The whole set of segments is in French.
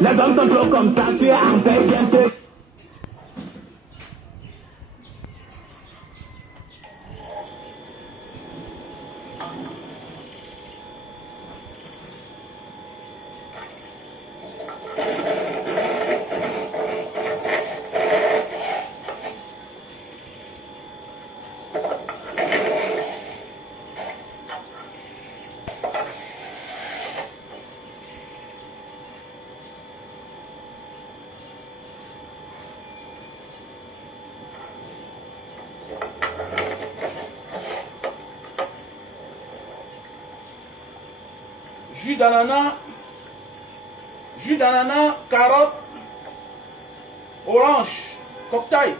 Les hommes sont trop comme ça, tu es en paix, viens te... Jus d'ananas, carotte, orange, cocktail.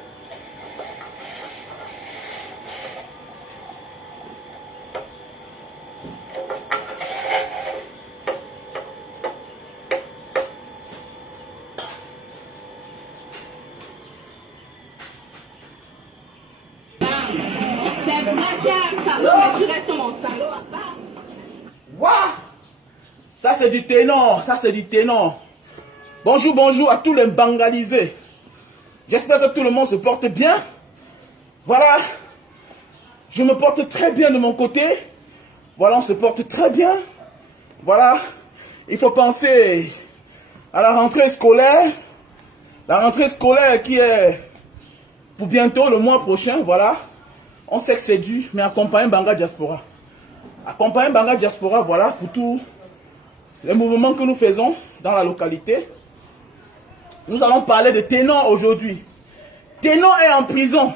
Ça c'est du ténor, ça c'est du ténor. Bonjour, bonjour à tous les bangalisés. J'espère que tout le monde se porte bien. Voilà, je me porte très bien de mon côté. Voilà, on se porte très bien. Voilà, il faut penser à la rentrée scolaire. La rentrée scolaire qui est pour bientôt, le mois prochain, voilà. On sait que c'est dur, mais accompagner Banga Diaspora. Accompagner Banga Diaspora, voilà, pour tous les mouvements que nous faisons dans la localité. Nous allons parler de Ténor aujourd'hui. Ténor est en prison.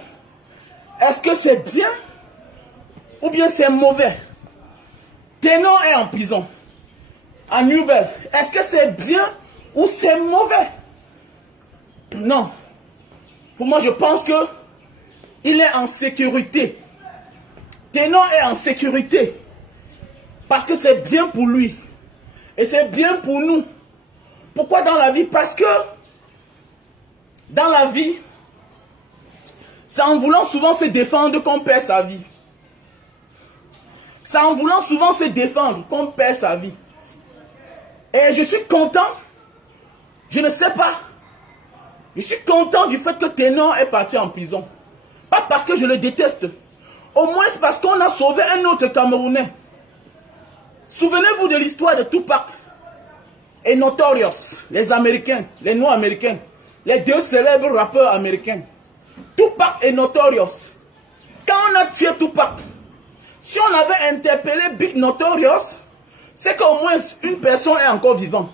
Est-ce que c'est bien ou bien c'est mauvais? Ténor est en prison. À Newbel. Est-ce que c'est bien ou c'est mauvais? Non. Pour moi, je pense que il est en sécurité. Ténor est en sécurité. Parce que c'est bien pour lui. Et c'est bien pour nous. Pourquoi dans la vie? Parce que dans la vie, c'est en voulant souvent se défendre qu'on perd sa vie. C'est en voulant souvent se défendre qu'on perd sa vie. Et je suis content. Je ne sais pas. Je suis content du fait que Ténor est parti en prison. Pas parce que je le déteste. Au moins c'est parce qu'on a sauvé un autre Camerounais. Souvenez-vous de l'histoire de Tupac et Notorious, les Américains, les Noirs américains, les deux célèbres rappeurs américains. Tupac et Notorious. Quand on a tué Tupac, si on avait interpellé Big Notorious, c'est qu'au moins une personne est encore vivante.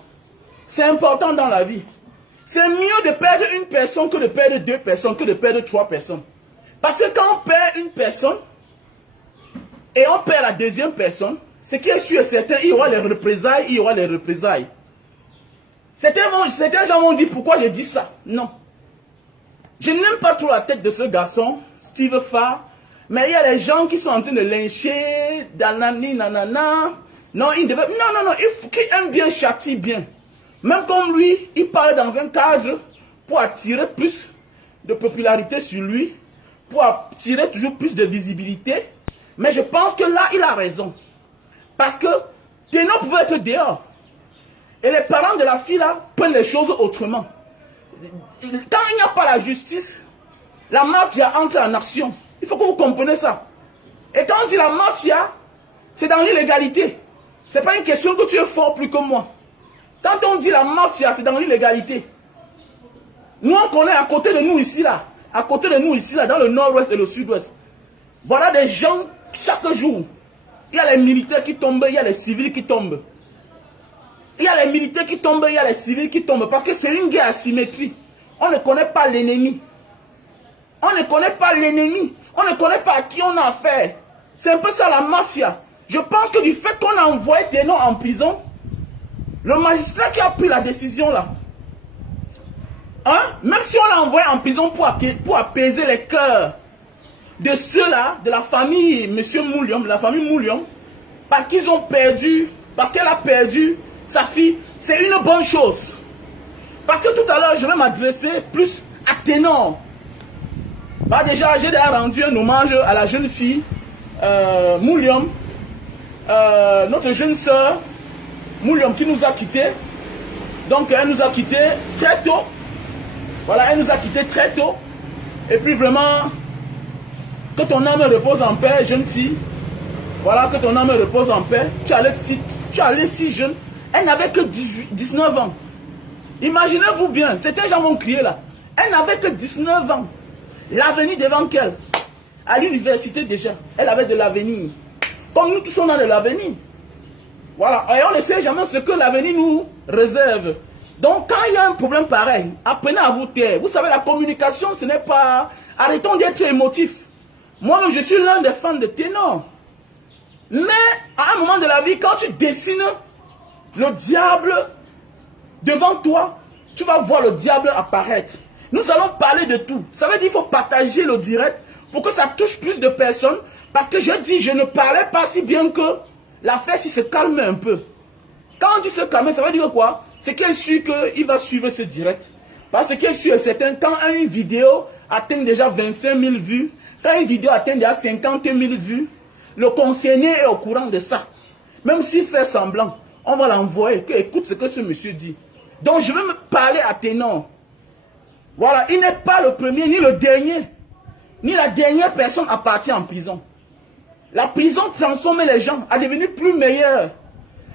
C'est important dans la vie. C'est mieux de perdre une personne que de perdre deux personnes, que de perdre trois personnes. Parce que quand on perd une personne et on perd la deuxième personne, ce qui est sûr et certain, il y aura les représailles, il y aura les représailles. Certains gens m'ont dit pourquoi je dis ça. Non. Je n'aime pas trop la tête de ce garçon, Steve Farr, mais il y a des gens qui sont en train de lyncher, danani, nanana. Non, il devait, non, qui aime bien châtie bien. Même comme lui, il parle dans un cadre pour attirer plus de popularité sur lui, pour attirer toujours plus de visibilité. Mais je pense que là, il a raison. Parce que Ténor pouvait être dehors. Et les parents de la fille là prennent les choses autrement. Quand il n'y a pas la justice, la mafia entre en action. Il faut que vous compreniez ça. Et quand on dit la mafia, c'est dans l'illégalité. Ce n'est pas une question que tu es fort plus que moi. Quand on dit la mafia, c'est dans l'illégalité. Nous, on connaît à côté de nous ici là. À côté de nous ici là, dans le nord-ouest et le sud-ouest. Voilà des gens, chaque jour. Il y a les militaires qui tombent, il y a les civils qui tombent. Il y a les militaires qui tombent, il y a les civils qui tombent. Parce que c'est une guerre asymétrique. On ne connaît pas l'ennemi. On ne connaît pas l'ennemi. On ne connaît pas à qui on a affaire. C'est un peu ça la mafia. Je pense que du fait qu'on a envoyé Ténor en prison, le magistrat qui a pris la décision là, hein, même si on l'a envoyé en prison pour apaiser les cœurs de ceux-là, de la famille M. Mouliom, la famille Mouliom, parce qu'ils ont perdu, parce qu'elle a perdu sa fille, c'est une bonne chose. Parce que tout à l'heure, je vais m'adresser plus à Ténor. Bah déjà, j'ai déjà rendu un hommage à la jeune fille Mouliom, notre jeune sœur Mouliom qui nous a quittés. Donc elle nous a quittés très tôt. Voilà, elle nous a quittés très tôt. Et puis vraiment, que ton âme repose en paix, jeune fille. Voilà, que ton âme repose en paix. Tu allais si jeune. Elle n'avait que 19 ans. Imaginez-vous bien, c'était gens vont crier là. Elle n'avait que 19 ans. L'avenir devant elle. À l'université déjà, elle avait de l'avenir. Comme nous tous on a de l'avenir. Voilà, et on ne sait jamais ce que l'avenir nous réserve. Donc quand il y a un problème pareil, apprenez à vous taire. Vous savez, la communication, ce n'est pas... Arrêtons d'être émotifs. Moi-même, je suis l'un des fans de Ténor. Mais à un moment de la vie, quand tu dessines le diable devant toi, tu vas voir le diable apparaître. Nous allons parler de tout. Ça veut dire qu'il faut partager le direct pour que ça touche plus de personnes. Parce que je dis, je ne parlais pas si bien que l'affaire si se calme un peu. Quand on dit se calmer, ça veut dire quoi? C'est qu'il est sûr qu'il va suivre ce direct. Parce qu'il est sûr et certain, quand une vidéo atteint déjà 25 000 vues, quand une vidéo atteint déjà 50 000 vues, le concerné est au courant de ça. Même s'il fait semblant, on va l'envoyer, écoute ce que ce monsieur dit. Donc je vais me parler à Ténor. Voilà, il n'est pas le premier, ni le dernier, ni la dernière personne à partir en prison. La prison transforme les gens à devenir plus meilleurs.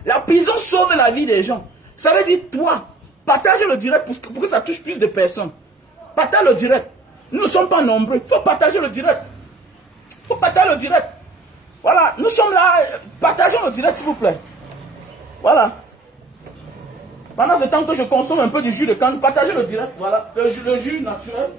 La prison sauve la vie des gens. Ça veut dire, toi, partage le direct pour que ça touche plus de personnes. Partage le direct. Nous ne sommes pas nombreux. Il faut partager le direct. Il faut partager le direct. Voilà, nous sommes là. Partageons le direct, s'il vous plaît. Voilà. Pendant ce temps que je consomme un peu du jus de canne, partagez le direct. Voilà, le jus naturel.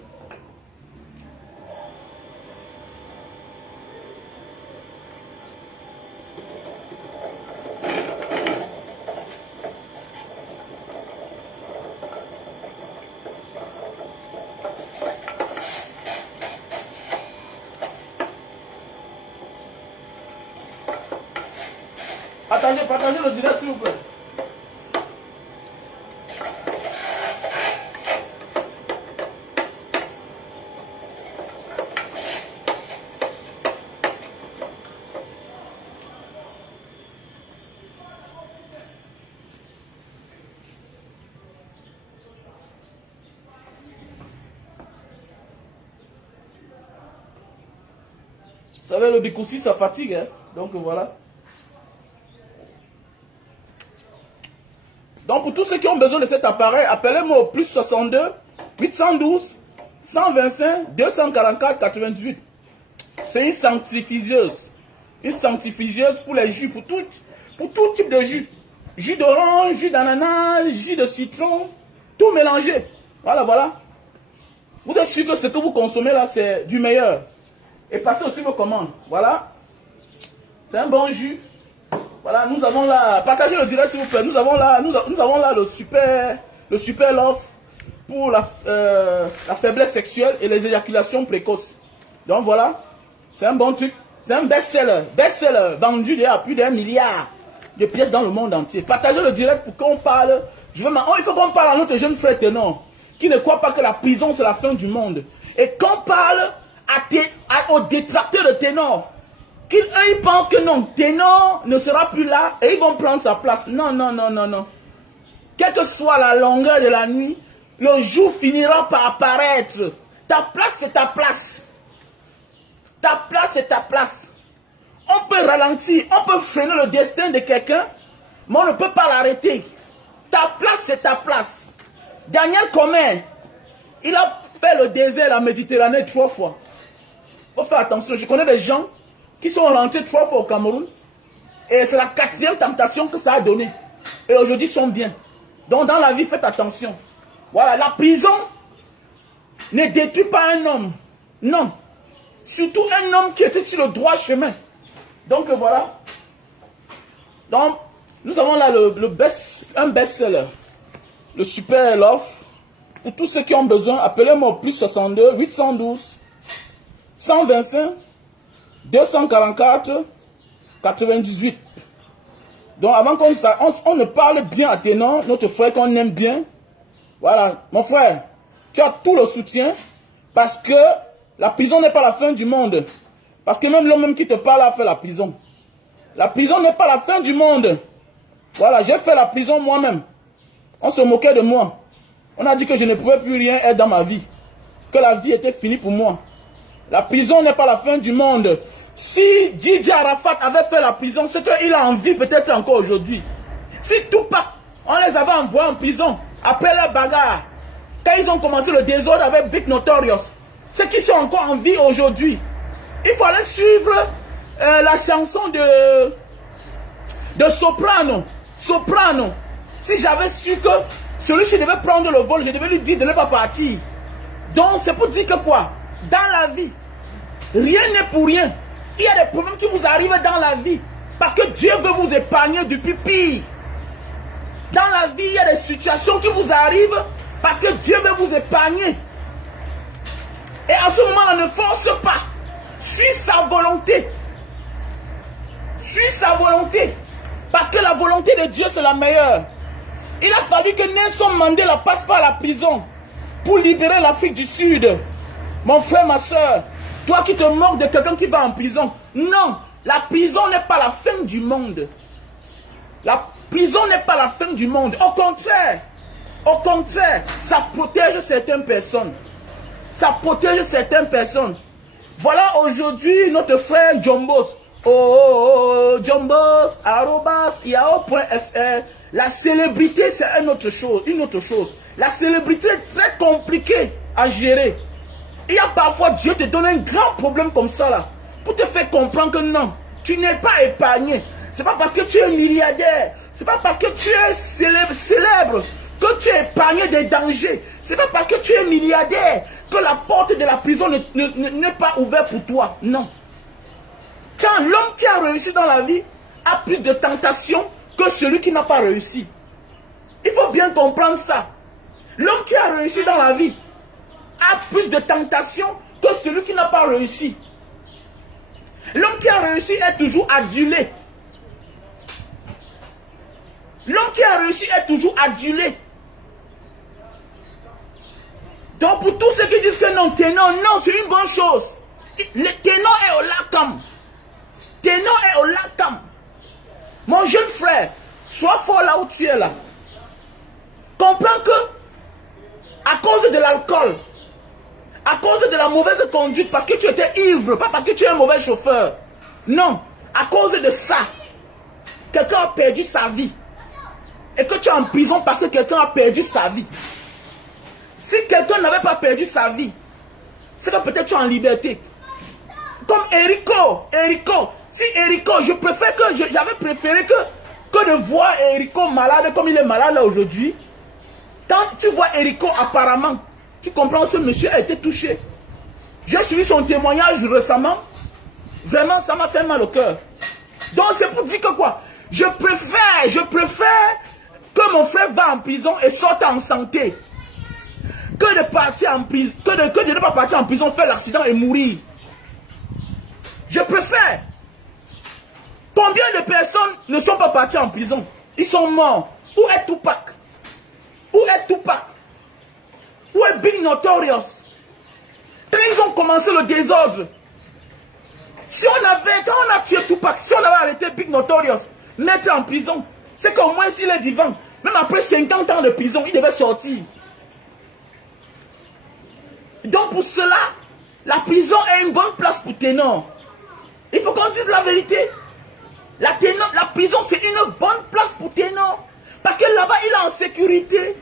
Partagez le direct, s'il vous plaît. Vous savez, le Bikoussi, ça fatigue, hein? Donc voilà. Donc pour tous ceux qui ont besoin de cet appareil, appelez-moi au plus 62 812 125 244 88. C'est une sanctifigeuse. Une sanctifigeuse pour les jus, pour tout type de jus. Jus d'orange, jus d'ananas, jus de citron, tout mélangé. Voilà, voilà. Vous êtes sûr que ce que vous consommez là, c'est du meilleur. Et passez aussi vos commandes. Voilà. C'est un bon jus. Voilà, nous avons là, partagez le direct s'il vous plaît, nous avons là le super love pour la faiblesse sexuelle et les éjaculations précoces. Donc voilà, c'est un bon truc, c'est un best-seller, vendu à plus d'1 milliard de pièces dans le monde entier. Partagez le direct pour qu'on parle, il faut qu'on parle à notre jeune frère Ténor, qui ne croit pas que la prison c'est la fin du monde. Et qu'on parle aux détracteurs de Ténor. Ils pensent que non, Ténor ne sera plus là et ils vont prendre sa place. Non, non, non, non, non. Quelle que soit la longueur de la nuit, le jour finira par apparaître. Ta place, c'est ta place. Ta place, c'est ta place. On peut ralentir, on peut freiner le destin de quelqu'un, mais on ne peut pas l'arrêter. Ta place, c'est ta place. Daniel Comé, il a fait le désert, la Méditerranée 3 fois. Il faut faire attention. Je connais des gens qui sont rentrés 3 fois au Cameroun. Et c'est la 4e tentation que ça a donné. Et aujourd'hui, ils sont bien. Donc dans la vie, faites attention. Voilà, la prison ne détruit pas un homme. Non. Surtout un homme qui était sur le droit chemin. Donc voilà. Donc, nous avons là un best-seller. Le super love. Pour tous ceux qui ont besoin, appelez-moi au plus 62 812 125 244 98. Donc avant qu'on on ne parle bien à Ténor, notre frère qu'on aime bien. Voilà, mon frère, tu as tout le soutien parce que la prison n'est pas la fin du monde. Parce que même l'homme qui te parle a fait la prison. La prison n'est pas la fin du monde. Voilà, j'ai fait la prison moi-même. On se moquait de moi. On a dit que je ne pouvais plus rien être dans ma vie. Que la vie était finie pour moi. La prison n'est pas la fin du monde. Si Didier Arafat avait fait la prison, c'est qu'il a envie peut-être encore aujourd'hui. Si Tupac, on les avait envoyés en prison après la bagarre, quand ils ont commencé le désordre avec Big Notorious, c'est qu'ils sont encore en vie aujourd'hui. Il fallait suivre la chanson de Soprano. Soprano. Si j'avais su que celui-ci devait prendre le vol, je devais lui dire de ne pas partir. Donc c'est pour dire que quoi? Dans la vie, rien n'est pour rien. Il y a des problèmes qui vous arrivent dans la vie. Parce que Dieu veut vous épargner du pire. Dans la vie, il y a des situations qui vous arrivent parce que Dieu veut vous épargner. Et à ce moment-là, ne force pas. Suis sa volonté. Suis sa volonté. Parce que la volonté de Dieu, c'est la meilleure. Il a fallu que Nelson Mandela passe par la prison pour libérer l'Afrique du Sud. Mon frère, ma soeur, toi qui te moques de quelqu'un qui va en prison. Non, la prison n'est pas la fin du monde. La prison n'est pas la fin du monde. Au contraire, ça protège certaines personnes. Ça protège certaines personnes. Voilà aujourd'hui notre frère Jombos. Jombos, @yahoo.fr. La célébrité, c'est une autre chose. La célébrité est très compliquée à gérer. Il y a parfois Dieu te donne un grand problème comme ça là, pour te faire comprendre que non, tu n'es pas épargné. C'est pas parce que tu es milliardaire, c'est pas parce que tu es célèbre que tu es épargné des dangers. C'est pas parce que tu es milliardaire que la porte de la prison n'est pas ouverte pour toi. Non. Quand l'homme qui a réussi dans la vie a plus de tentations que celui qui n'a pas réussi. Il faut bien comprendre ça. L'homme qui a réussi dans la vie a plus de tentations que celui qui n'a pas réussi. L'homme qui a réussi est toujours adulé. L'homme qui a réussi est toujours adulé. Donc pour tous ceux qui disent que non, Ténor, non, c'est une bonne chose. Le Ténor est au lacam. Ténor est au lacam. Mon jeune frère, sois fort là où tu es là. Comprends que à cause de l'alcool, à cause de la mauvaise conduite, parce que tu étais ivre, pas parce que tu es un mauvais chauffeur. Non, à cause de ça, quelqu'un a perdu sa vie. Et que tu es en prison parce que quelqu'un a perdu sa vie. Si quelqu'un n'avait pas perdu sa vie, c'est que peut-être tu es en liberté. Comme Erico. Si Erico, j'avais préféré que de voir Erico malade comme il est malade là aujourd'hui. Quand tu vois Erico apparemment, tu comprends que ce monsieur a été touché. J'ai suivi son témoignage récemment. Vraiment, ça m'a fait mal au cœur. Donc c'est pour dire que quoi? Je préfère que mon frère va en prison et sorte en santé. Que de partir en prison, que de ne pas partir en prison, faire l'accident et mourir. Je préfère. Combien de personnes ne sont pas parties en prison? Ils sont morts. Où est Tupac? Où est Tupac? Où est Big Notorious? Quand ils ont commencé le désordre, si on avait, quand on a tué Tupac, si on avait arrêté Big Notorious, mettre en prison, c'est qu'au moins s'il est vivant, même après 50 ans de prison, il devait sortir. Donc pour cela, la prison est une bonne place pour Ténor. Il faut qu'on dise la vérité. La prison, c'est une bonne place pour Ténor. Parce que là-bas, il est en sécurité.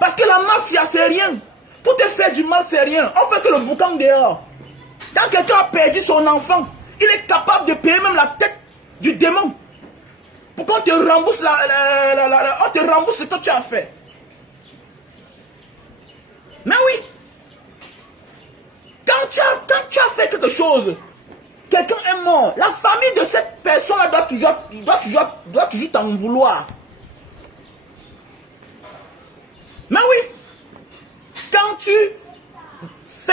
Parce que la mafia, c'est rien. Pour te faire du mal, c'est rien. On fait que le boucan dehors. Quand quelqu'un a perdu son enfant, il est capable de payer même la tête du démon. Pour qu'on te rembourse, on te rembourse ce que tu as fait. Mais oui. Quand tu as fait quelque chose, quelqu'un est mort. La famille de cette personne-là doit toujours t'en vouloir. Mais oui. Quand tu fais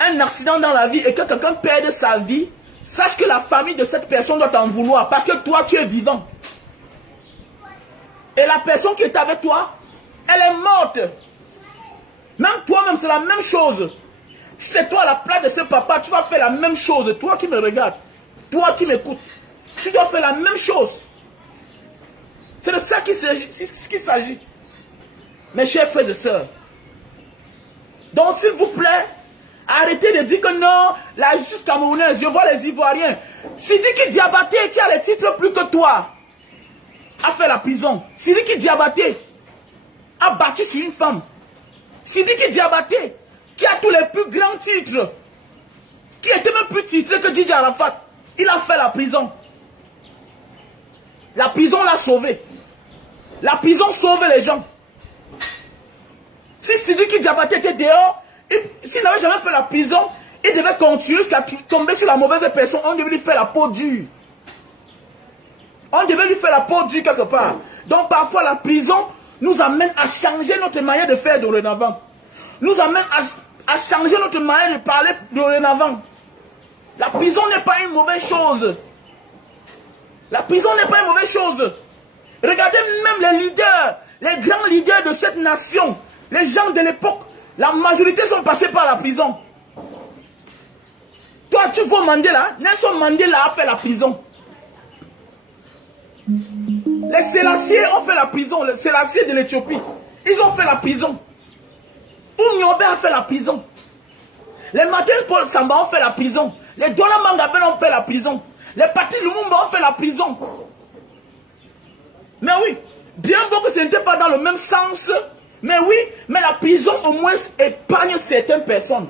un accident dans la vie et que quelqu'un perd sa vie, sache que la famille de cette personne doit t'en vouloir. Parce que toi, tu es vivant. Et la personne qui est avec toi, elle est morte. Même toi-même, c'est la même chose. Si c'est toi à la place de ce papa, tu vas faire la même chose. Toi qui me regardes, toi qui m'écoutes, tu dois faire la même chose. C'est de ça qu'il s'agit. Mes chers frères et sœurs. Donc, s'il vous plaît, arrêtez de dire que non, la justice camerounaise, je vois les Ivoiriens. Sidiki Diabaté, qui a les titres plus que toi, a fait la prison. Sidiki Diabaté a battu sur une femme. Sidiki Diabaté, qui a tous les plus grands titres, qui était même plus titré que Didier Arafat, il a fait la prison. La prison l'a sauvé. La prison sauve les gens. Si Sidiki Diabaté était dehors, s'il n'avait jamais fait la prison, il devait continuer jusqu'à tomber sur la mauvaise personne. On devait lui faire la peau dure. On devait lui faire la peau dure quelque part. Donc parfois la prison nous amène à changer notre manière de faire dorénavant. Nous amène à changer notre manière de parler dorénavant. La prison n'est pas une mauvaise chose. La prison n'est pas une mauvaise chose. Regardez même les leaders, les grands leaders de cette nation, les gens de l'époque, la majorité sont passés par la prison. Toi, tu vois Mandela, Nelson Mandela a fait la prison. Les Sélassiés ont fait la prison, les Sélassiés de l'Éthiopie, ils ont fait la prison. Oumyobé a fait la prison. Les Martin Paul Samba ont fait la prison. Les Dona Mangabel ont fait la prison. Les Patrice Lumumba ont fait la prison. Mais oui, bien beau que ce n'était pas dans le même sens, mais oui, mais la prison au moins épargne certaines personnes.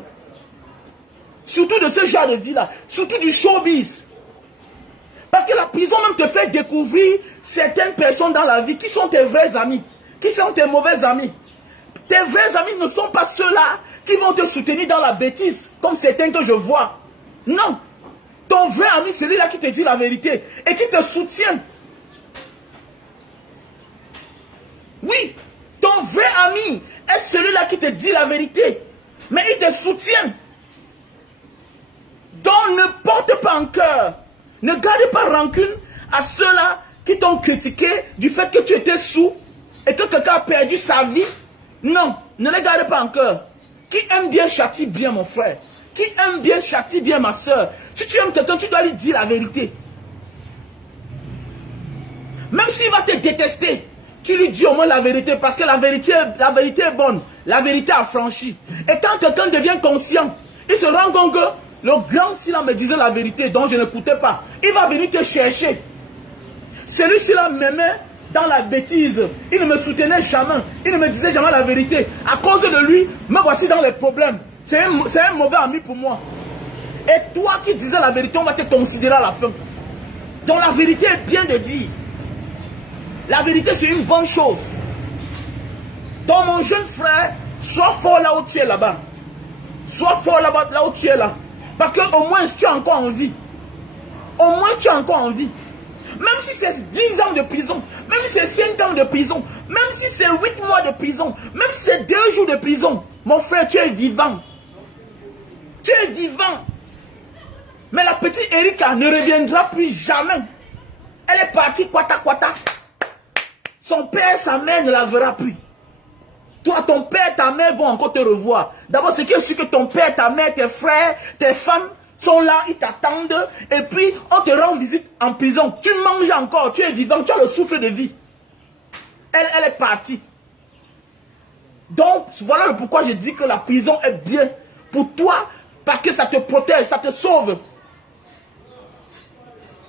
Surtout de ce genre de vie-là, surtout du showbiz. Parce que la prison même te fait découvrir certaines personnes dans la vie qui sont tes vrais amis, qui sont tes mauvais amis. Tes vrais amis ne sont pas ceux-là qui vont te soutenir dans la bêtise, comme certains que je vois. Non. Ton vrai ami, c'est celui-là qui te dit la vérité et qui te soutient. Oui, ton vrai ami est celui-là qui te dit la vérité, mais il te soutient. Donc ne porte pas en cœur, ne garde pas rancune à ceux-là qui t'ont critiqué du fait que tu étais sous et que quelqu'un a perdu sa vie. Non, ne les garde pas en cœur. Qui aime bien châtie bien, mon frère. Qui aime bien châtie bien, ma soeur. Si tu aimes quelqu'un, tu dois lui dire la vérité. Même s'il va te détester, tu lui dis au moins la vérité, parce que la vérité est bonne. La vérité affranchit. Et quand quelqu'un devient conscient, il se rend compte que le grand silence me disait la vérité, dont je n'écoutais pas. Il va venir te chercher. Celui-ci-là m'aimait dans la bêtise. Il ne me soutenait jamais. Il ne me disait jamais la vérité. À cause de lui, me voici dans les problèmes. C'est un mauvais ami pour moi. Et toi qui disais la vérité, on va te considérer à la fin. Donc la vérité est bien de dire. La vérité, c'est une bonne chose. Donc mon jeune frère, sois fort là où tu es là-bas. Sois fort là-bas, là où tu es là. Parce qu'au moins tu as encore envie. Au moins tu as encore envie. Même si c'est 10 ans de prison, même si c'est 5 ans de prison, même si c'est 8 mois de prison, même si c'est 2 jours de prison, mon frère, tu es vivant. Tu es vivant. Mais la petite Erika ne reviendra plus jamais. Elle est partie, kwata. Son père, sa mère ne la verra plus. Toi, ton père, ta mère vont encore te revoir. D'abord, ce qui est sûr que ton père, ta mère, tes frères, tes femmes sont là, ils t'attendent. Et puis, on te rend visite en prison. Tu manges encore, tu es vivant, tu as le souffle de vie. Elle est partie. Donc, voilà pourquoi je dis que la prison est bien pour toi. Parce que ça te protège, ça te sauve.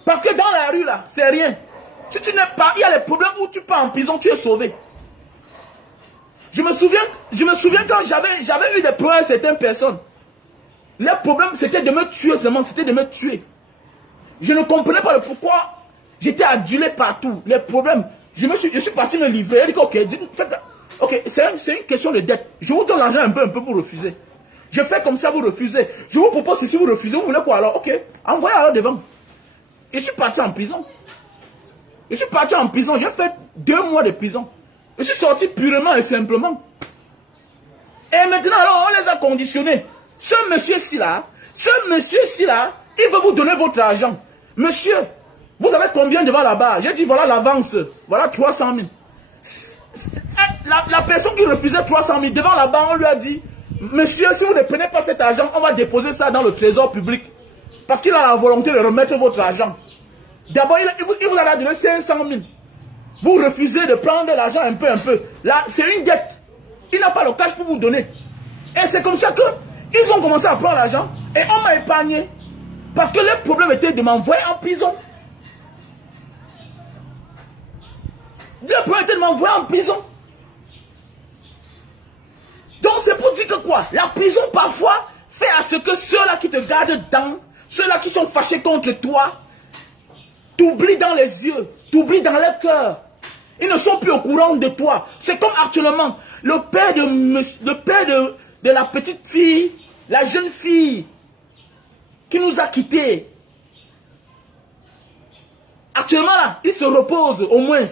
Parce que dans la rue, là, c'est rien. Si tu n'es pas, il y a les problèmes où tu pars en prison, tu es sauvé. Je me souviens quand j'avais eu des problèmes avec certaines personnes. Le problème, c'était de me tuer seulement, c'était de me tuer. Je ne comprenais pas le pourquoi j'étais adulé partout. Les problèmes, je suis parti me livrer. Elle dit, ok, c'est une question de dette. Je vous donne l'argent un peu pour refuser. Je fais comme ça, vous refusez. Je vous propose, si vous refusez, vous voulez quoi alors? Ok, envoyez alors devant. Je suis parti en prison. Je suis parti en prison, j'ai fait 2 mois de prison. Je suis sorti purement et simplement. Et maintenant, alors, on les a conditionnés. Ce monsieur-ci là, il veut vous donner votre argent. Monsieur, vous avez combien devant la barre? J'ai dit, voilà l'avance. Voilà 300 000. La personne qui refusait 300 000, devant la barre, on lui a dit, monsieur, si vous ne prenez pas cet argent, on va déposer ça dans le trésor public. Parce qu'il a la volonté de remettre votre argent. D'abord, il vous a donné 500 000. Vous refusez de prendre l'argent un peu. Là, c'est une dette. Il n'a pas le cash pour vous donner. Et c'est comme ça qu'ils ont commencé à prendre l'argent et on m'a épargné. Parce que le problème était de m'envoyer en prison. Le problème était de m'envoyer en prison. Donc c'est pour dire que quoi? La prison parfois fait à ce que ceux-là qui te gardent dedans, ceux-là qui sont fâchés contre toi, t'oublient dans les yeux, t'oublient dans le cœur. Ils ne sont plus au courant de toi. C'est comme actuellement, le père de la petite fille, la jeune fille qui nous a quittés. Actuellement là, il se repose au moins.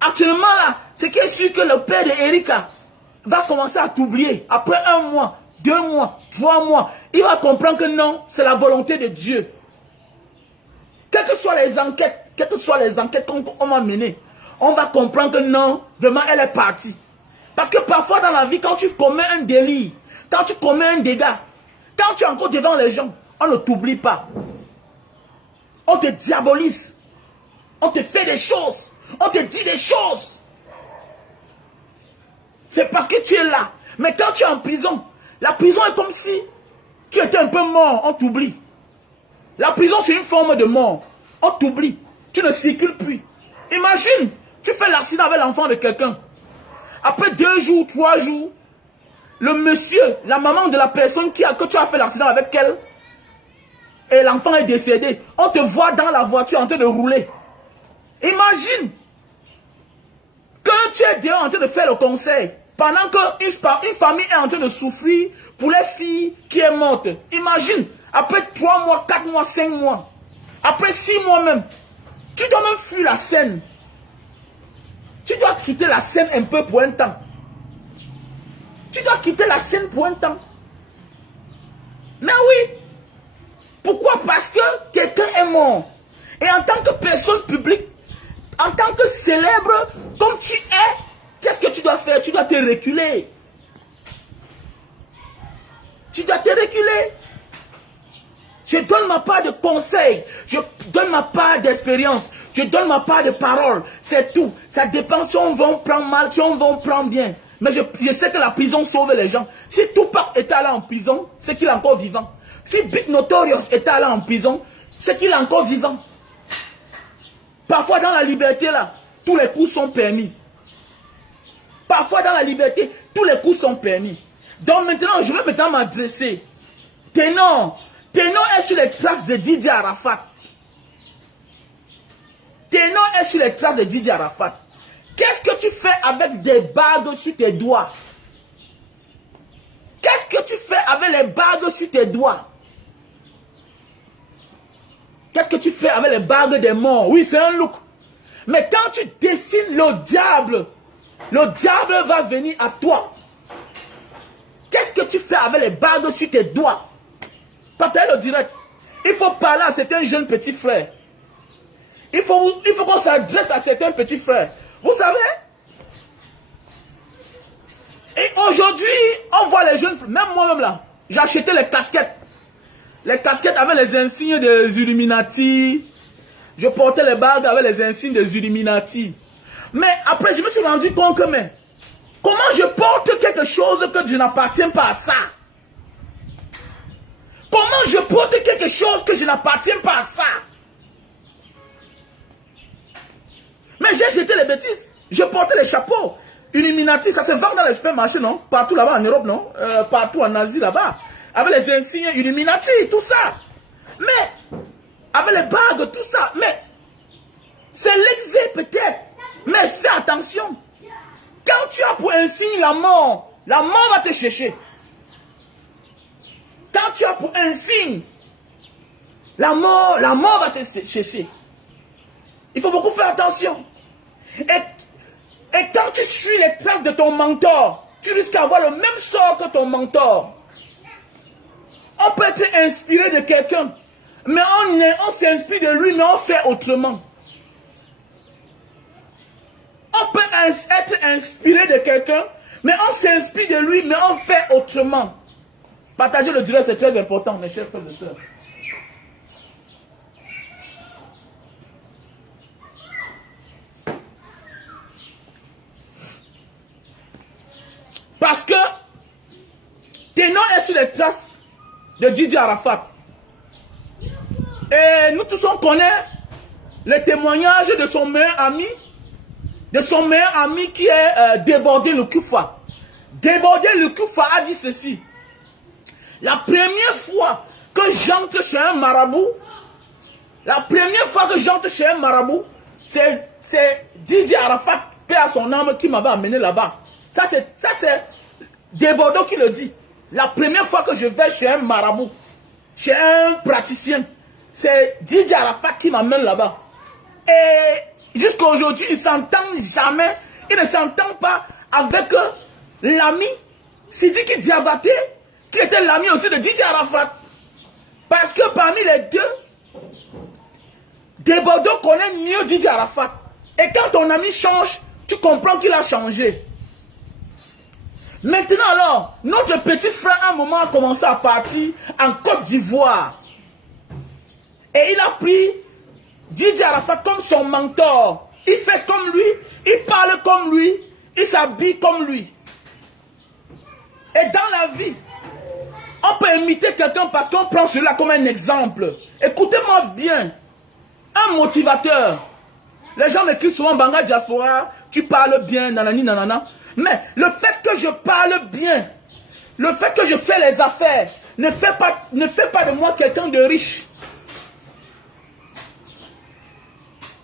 Actuellement là, c'est qu'il est sûr que le père d'Erika va commencer à t'oublier. Après 1 mois, 2 mois, 3 mois, il va comprendre que non, c'est la volonté de Dieu. Quelles que soient les enquêtes qu'on va mener, on va comprendre que non, vraiment elle est partie. Parce que parfois dans la vie, quand tu commets un délit, quand tu commets un dégât, quand tu es encore devant les gens, on ne t'oublie pas. On te diabolise. On te fait des choses. On te dit des choses. C'est parce que tu es là. Mais quand tu es en prison, la prison est comme si tu étais un peu mort, on t'oublie. La prison, c'est une forme de mort. On t'oublie. Tu ne circules plus. Imagine, tu fais l'accident avec l'enfant de quelqu'un. Après 2 jours, 3 jours, le monsieur, la maman de la personne que tu as fait l'accident avec elle, et l'enfant est décédé, on te voit dans la voiture en train de rouler. Imagine que tu es dehors en train de faire le conseil, pendant qu'une famille est en train de souffrir pour les filles qui est morte. Imagine, après 3 mois, 4 mois, 5 mois, après 6 mois même, tu dois même fuir la scène. Tu dois quitter la scène un peu pour un temps. Tu dois quitter la scène pour un temps. Mais oui. Pourquoi? Parce que quelqu'un est mort. Et en tant que personne publique, en tant que célèbre, comme tu es, qu'est-ce que tu dois faire? Tu dois te reculer. Tu dois te reculer. Je donne ma part de conseils. Je donne ma part d'expérience. Je donne ma part de parole. C'est tout. Ça dépend si on va prendre mal, si on va prendre bien. Mais je sais que la prison sauve les gens. Si Tupac était allé en prison, c'est qu'il est encore vivant. Si Big Notorious était allé en prison, c'est qu'il est encore vivant. Parfois dans la liberté là, tous les coups sont permis. Parfois dans la liberté, tous les coups sont permis. Donc maintenant, je vais maintenant m'adresser. Ténor est sur les traces de Didier Arafat. Ténor est sur les traces de Didier Arafat. Qu'est-ce que tu fais avec des bagues sur tes doigts? Qu'est-ce que tu fais avec les bagues sur tes doigts? Qu'est-ce que tu fais avec les bagues des morts? Oui, c'est un look. Mais quand tu dessines le diable va venir à toi. Qu'est-ce que tu fais avec les bagues sur tes doigts? Partagez le direct. Il faut parler à certains jeunes petits frères. Il faut qu'on s'adresse à certains petits frères. Vous savez? Et aujourd'hui, on voit les jeunes, même moi-même là, j'ai acheté les casquettes. Les casquettes avec les insignes des Illuminati. Je portais les bagues avec les insignes des Illuminati. Mais après, je me suis rendu compte que, mais, comment je porte quelque chose que je n'appartiens pas à ça? Comment je porte quelque chose que je n'appartiens pas à ça? Mais j'ai jeté les bêtises. Je portais les chapeaux. Illuminati, ça se vend dans les supermarchés, non? Partout là-bas en Europe, non? Partout en Asie là-bas. Avec les insignes Illuminati, tout ça. Mais, avec les bagues, tout ça. Mais, c'est l'exé peut-être. Mais fais attention. Quand tu as pour insigne la mort va te chercher. Quand tu as pour insigne la mort va te chercher. Il faut beaucoup faire attention. Et quand tu suis les traces de ton mentor, tu risques d'avoir le même sort que ton mentor. On peut être inspiré de quelqu'un, mais on s'inspire de lui, mais on fait autrement. On peut être inspiré de quelqu'un, mais on s'inspire de lui, mais on fait autrement. Partager le direct, c'est très important, mes chers frères et sœurs. Parce que tes noms est sur les traces de Didier Arafat. Et nous tous on connaît le témoignage de son meilleur ami. Qui est Débordé le Kufa. Débordé le Kufa a dit ceci. La première fois que j'entre chez un marabout, c'est Didier Arafat, paix à son âme, qui m'avait amené là-bas. Ça c'est Débordé qui le dit. La première fois que je vais chez un marabout, chez un praticien, c'est Didier Arafat qui m'amène là-bas. Et jusqu'à aujourd'hui, il ne s'entend jamais, il ne s'entend pas avec l'ami Sidiki Diabaté, qui était l'ami aussi de Didier Arafat. Parce que parmi les deux, Débordé connaît mieux Didier Arafat. Et quand ton ami change, tu comprends qu'il a changé. Maintenant alors, notre petit frère à un moment a commencé à partir en Côte d'Ivoire. Et il a pris Didier Arafat comme son mentor. Il fait comme lui, il parle comme lui, il s'habille comme lui. Et dans la vie, on peut imiter quelqu'un parce qu'on prend celui-là comme un exemple. Écoutez-moi bien. Un motivateur. Les gens m'écrivent souvent Banga Diaspora, tu parles bien, nanani, nanana. Mais le fait que je parle bien, le fait que je fais les affaires, ne fait pas de moi quelqu'un de riche.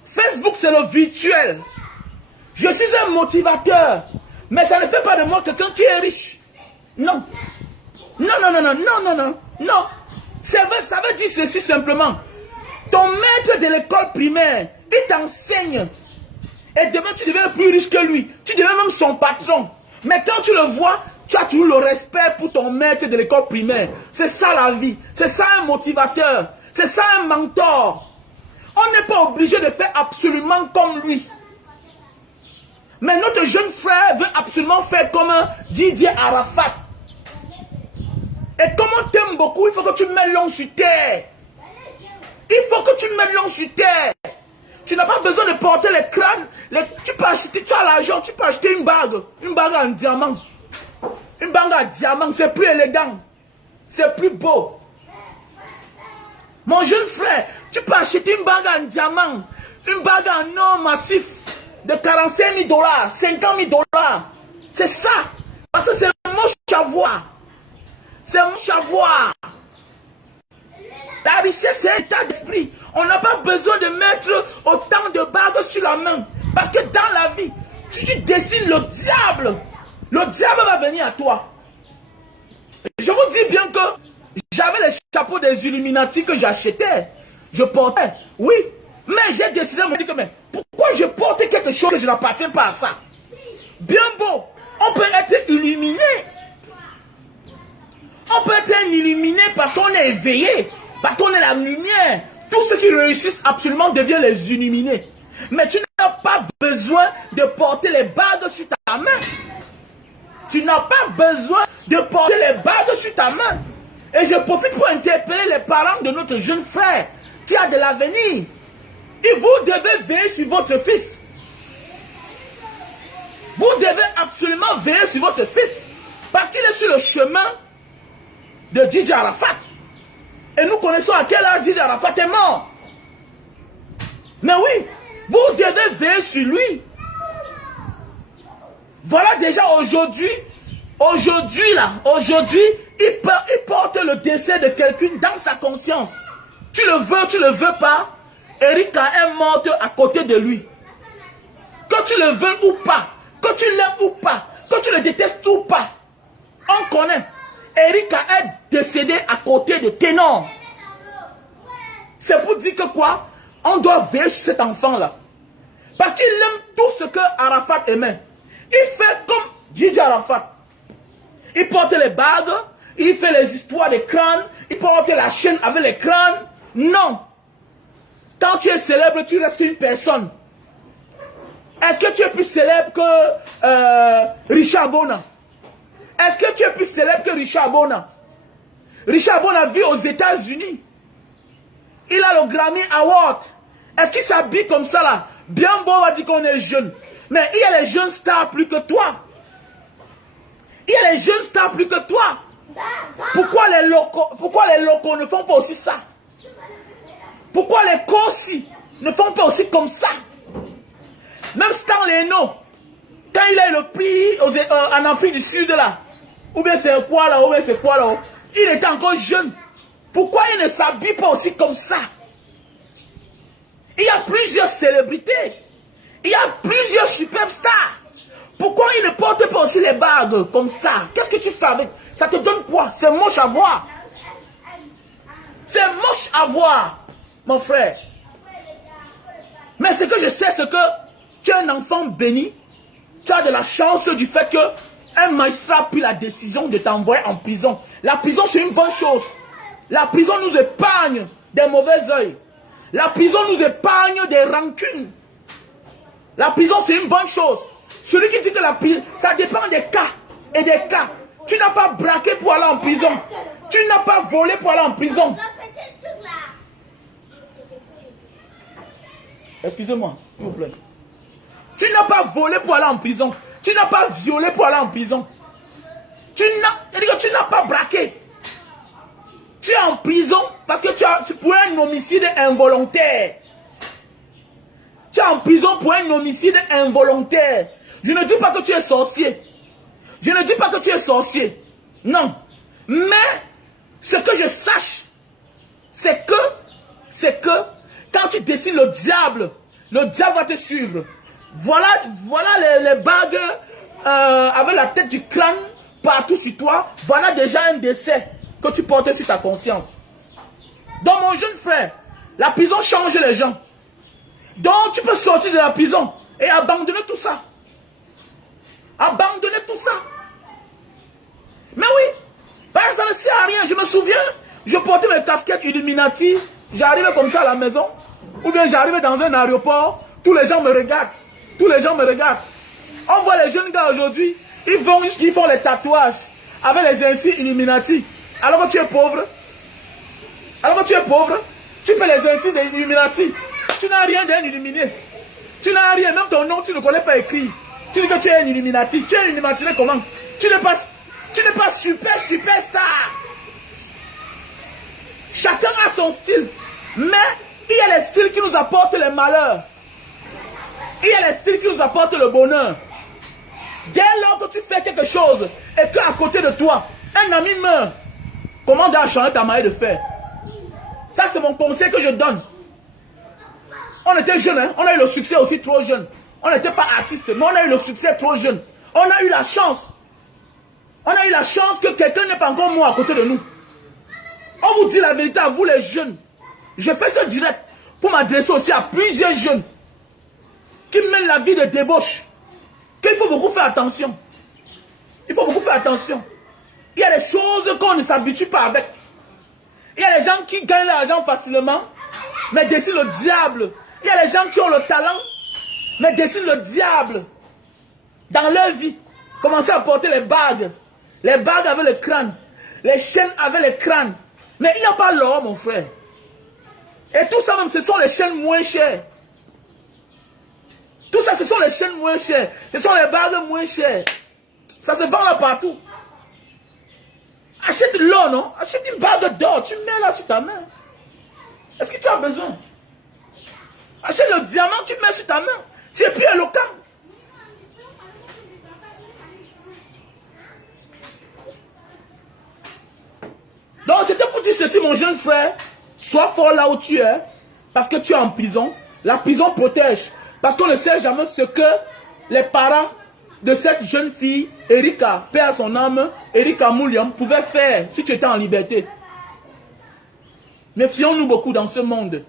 Facebook, c'est le virtuel. Je suis un motivateur, mais ça ne fait pas de moi quelqu'un qui est riche. Non. Non. Ça veut dire ceci simplement. Ton maître de l'école primaire, il t'enseigne. Et demain, tu deviens plus riche que lui. Tu deviens même son patron. Mais quand tu le vois, tu as toujours le respect pour ton maître de l'école primaire. C'est ça la vie. C'est ça un motivateur. C'est ça un mentor. On n'est pas obligé de faire absolument comme lui. Mais notre jeune frère veut absolument faire comme un Didier Arafat. Et comme on t'aime beaucoup, il faut que tu mettes l'homme sur terre. Il faut que tu mettes l'homme sur terre. Tu n'as pas besoin de porter les crânes. Tu peux acheter, tu as l'argent, tu peux acheter une bague en diamant. Une bague en diamant, c'est plus élégant. C'est plus beau. Mon jeune frère, tu peux acheter une bague en diamant, une bague en or massif de 45 000 $, 50 000 $. C'est ça. Parce que c'est mon savoir. C'est mon savoir. La richesse, c'est un état d'esprit. On n'a pas besoin de mettre autant de bagues sur la main. Parce que dans la vie, si tu dessines le diable va venir à toi. Je vous dis bien que j'avais les chapeaux des Illuminati que j'achetais. Je portais, oui. Mais j'ai décidé de me dire que mais pourquoi je porte quelque chose que je n'appartiens pas à ça? Bien beau, on peut être illuminé. On peut être illuminé parce qu'on est éveillé. Parce qu'on est la lumière. Tous ceux qui réussissent absolument deviennent les illuminés. Mais tu n'as pas besoin de porter les bagues sur ta main. Tu n'as pas besoin de porter les bagues sur ta main. Et je profite pour interpeller les parents de notre jeune frère qui a de l'avenir. Et vous devez veiller sur votre fils. Vous devez absolument veiller sur votre fils. Parce qu'il est sur le chemin de Didier Arafat. Et nous connaissons à quel âge Didier Arafat est mort. Mais oui, vous devez veiller sur lui. Voilà déjà aujourd'hui, il porte le décès de quelqu'un dans sa conscience. Tu le veux pas, Erika est morte à côté de lui. Que tu le veux ou pas, que tu l'aimes ou pas, que tu le détestes ou pas, on connaît. Erika est décédée à côté de Ténor. C'est pour dire que quoi? On doit veiller sur cet enfant-là. Parce qu'il aime tout ce que Arafat aimait. Il fait comme Didier Arafat. Il porte les bagues, il fait les histoires des crânes, il porte la chaîne avec les crânes. Non. Quand tu es célèbre, tu restes une personne. Est-ce que tu es plus célèbre que Richard Bona? Est-ce que tu es plus célèbre que Richard Bona? Richard Bona vit aux États-Unis. Il a le Grammy Award. Est-ce qu'il s'habille comme ça là? Bien beau, on va dire qu'on est jeune. Mais il y a les jeunes stars plus que toi. Il y a les jeunes stars plus que toi. Pourquoi les locaux ne font pas aussi ça? Pourquoi les Kossi ne font pas aussi comme ça? Même Stan Leno, quand il a eu le prix en Afrique du Sud là, ou bien c'est quoi là, ou bien c'est quoi là, il était encore jeune. Pourquoi il ne s'habille pas aussi comme ça? Il y a plusieurs célébrités. Il y a plusieurs superstars. Pourquoi il ne porte pas aussi les bagues comme ça? Qu'est-ce que tu fais avec? Ça te donne quoi? C'est moche à voir. C'est moche à voir, mon frère. Mais ce que je sais, c'est que tu es un enfant béni. Tu as de la chance du fait que un magistrat a pris la décision de t'envoyer en prison. La prison, c'est une bonne chose. La prison nous épargne des mauvais œils. La prison nous épargne des rancunes. La prison, c'est une bonne chose. Celui qui dit que la prison, ça dépend des cas et des cas. Tu n'as pas braqué pour aller en prison. Tu n'as pas volé pour aller en prison. Excusez-moi, s'il vous plaît. Tu n'as pas volé pour aller en prison. Tu n'as pas violé pour aller en prison. Tu n'as pas braqué. Tu es en prison parce que tu pour un homicide involontaire. Tu es en prison pour un homicide involontaire. Je ne dis pas que tu es sorcier. Je ne dis pas que tu es sorcier. Non. Mais ce que je sache, c'est que quand tu décides le diable va te suivre. Voilà les bagues avec la tête du crâne partout sur toi. Voilà déjà un décès que tu portes sur ta conscience. Donc mon jeune frère, la prison change les gens. Donc tu peux sortir de la prison et abandonner tout ça. Abandonner tout ça. Mais oui, parce que ça ne sert à rien. Je me souviens, je portais mes casquettes Illuminati, j'arrivais comme ça à la maison, ou bien j'arrivais dans un aéroport, tous les gens me regardent. Tous les gens me regardent. On voit les jeunes gars aujourd'hui, ils font les tatouages avec les insignes Illuminati. Alors que tu es pauvre. Alors que tu es pauvre, tu fais les insignes des Illuminati. Tu n'as rien d'un illuminé. Tu n'as rien, même ton nom, tu ne connais pas écrit. Tu dis que tu es un Illuminati. Tu es un Illuminati comment? Tu n'es pas superstar. Chacun a son style. Mais il y a les styles qui nous apportent les malheurs. Il y a les styles qui nous apportent le bonheur. Dès lors que tu fais quelque chose et qu'à côté de toi, un ami meurt, comment dois changer ta manière de faire? Ça, c'est mon conseil que je donne. On était jeunes, hein? On a eu le succès aussi trop jeune. On n'était pas artiste, mais on a eu le succès trop jeune. On a eu la chance. On a eu la chance que quelqu'un n'est pas encore mort à côté de nous. On vous dit la vérité à vous les jeunes. Je fais ce direct pour m'adresser aussi à plusieurs jeunes qui mènent la vie de débauche. Qu'il faut beaucoup faire attention. Il faut beaucoup faire attention. Il y a des choses qu'on ne s'habitue pas avec. Il y a des gens qui gagnent l'argent facilement, mais décident le diable. Il y a des gens qui ont le talent, mais décident le diable. Dans leur vie, commencez à porter les bagues. Les bagues avec le crâne. Les chaînes avec le crâne. Mais il n'y a pas l'or, mon frère. Et tout ça même, ce sont les chaînes moins chères. Tout ça, ce sont les chaînes moins chères. Ce sont les bagues moins chères. Ça se vend là partout. Achète l'or, non? Achète une bague d'or. Tu mets là sur ta main. Est-ce que tu as besoin? Achète le diamant, tu mets sur ta main. C'est plus éloquent. Donc, c'était pour dire ceci, mon jeune frère. Sois fort là où tu es. Parce que tu es en prison. La prison protège. Parce qu'on ne sait jamais ce que les parents de cette jeune fille, Erika, paix à son âme, Erika Mouliam, pouvaient faire si tu étais en liberté. Méfions-nous beaucoup dans ce monde.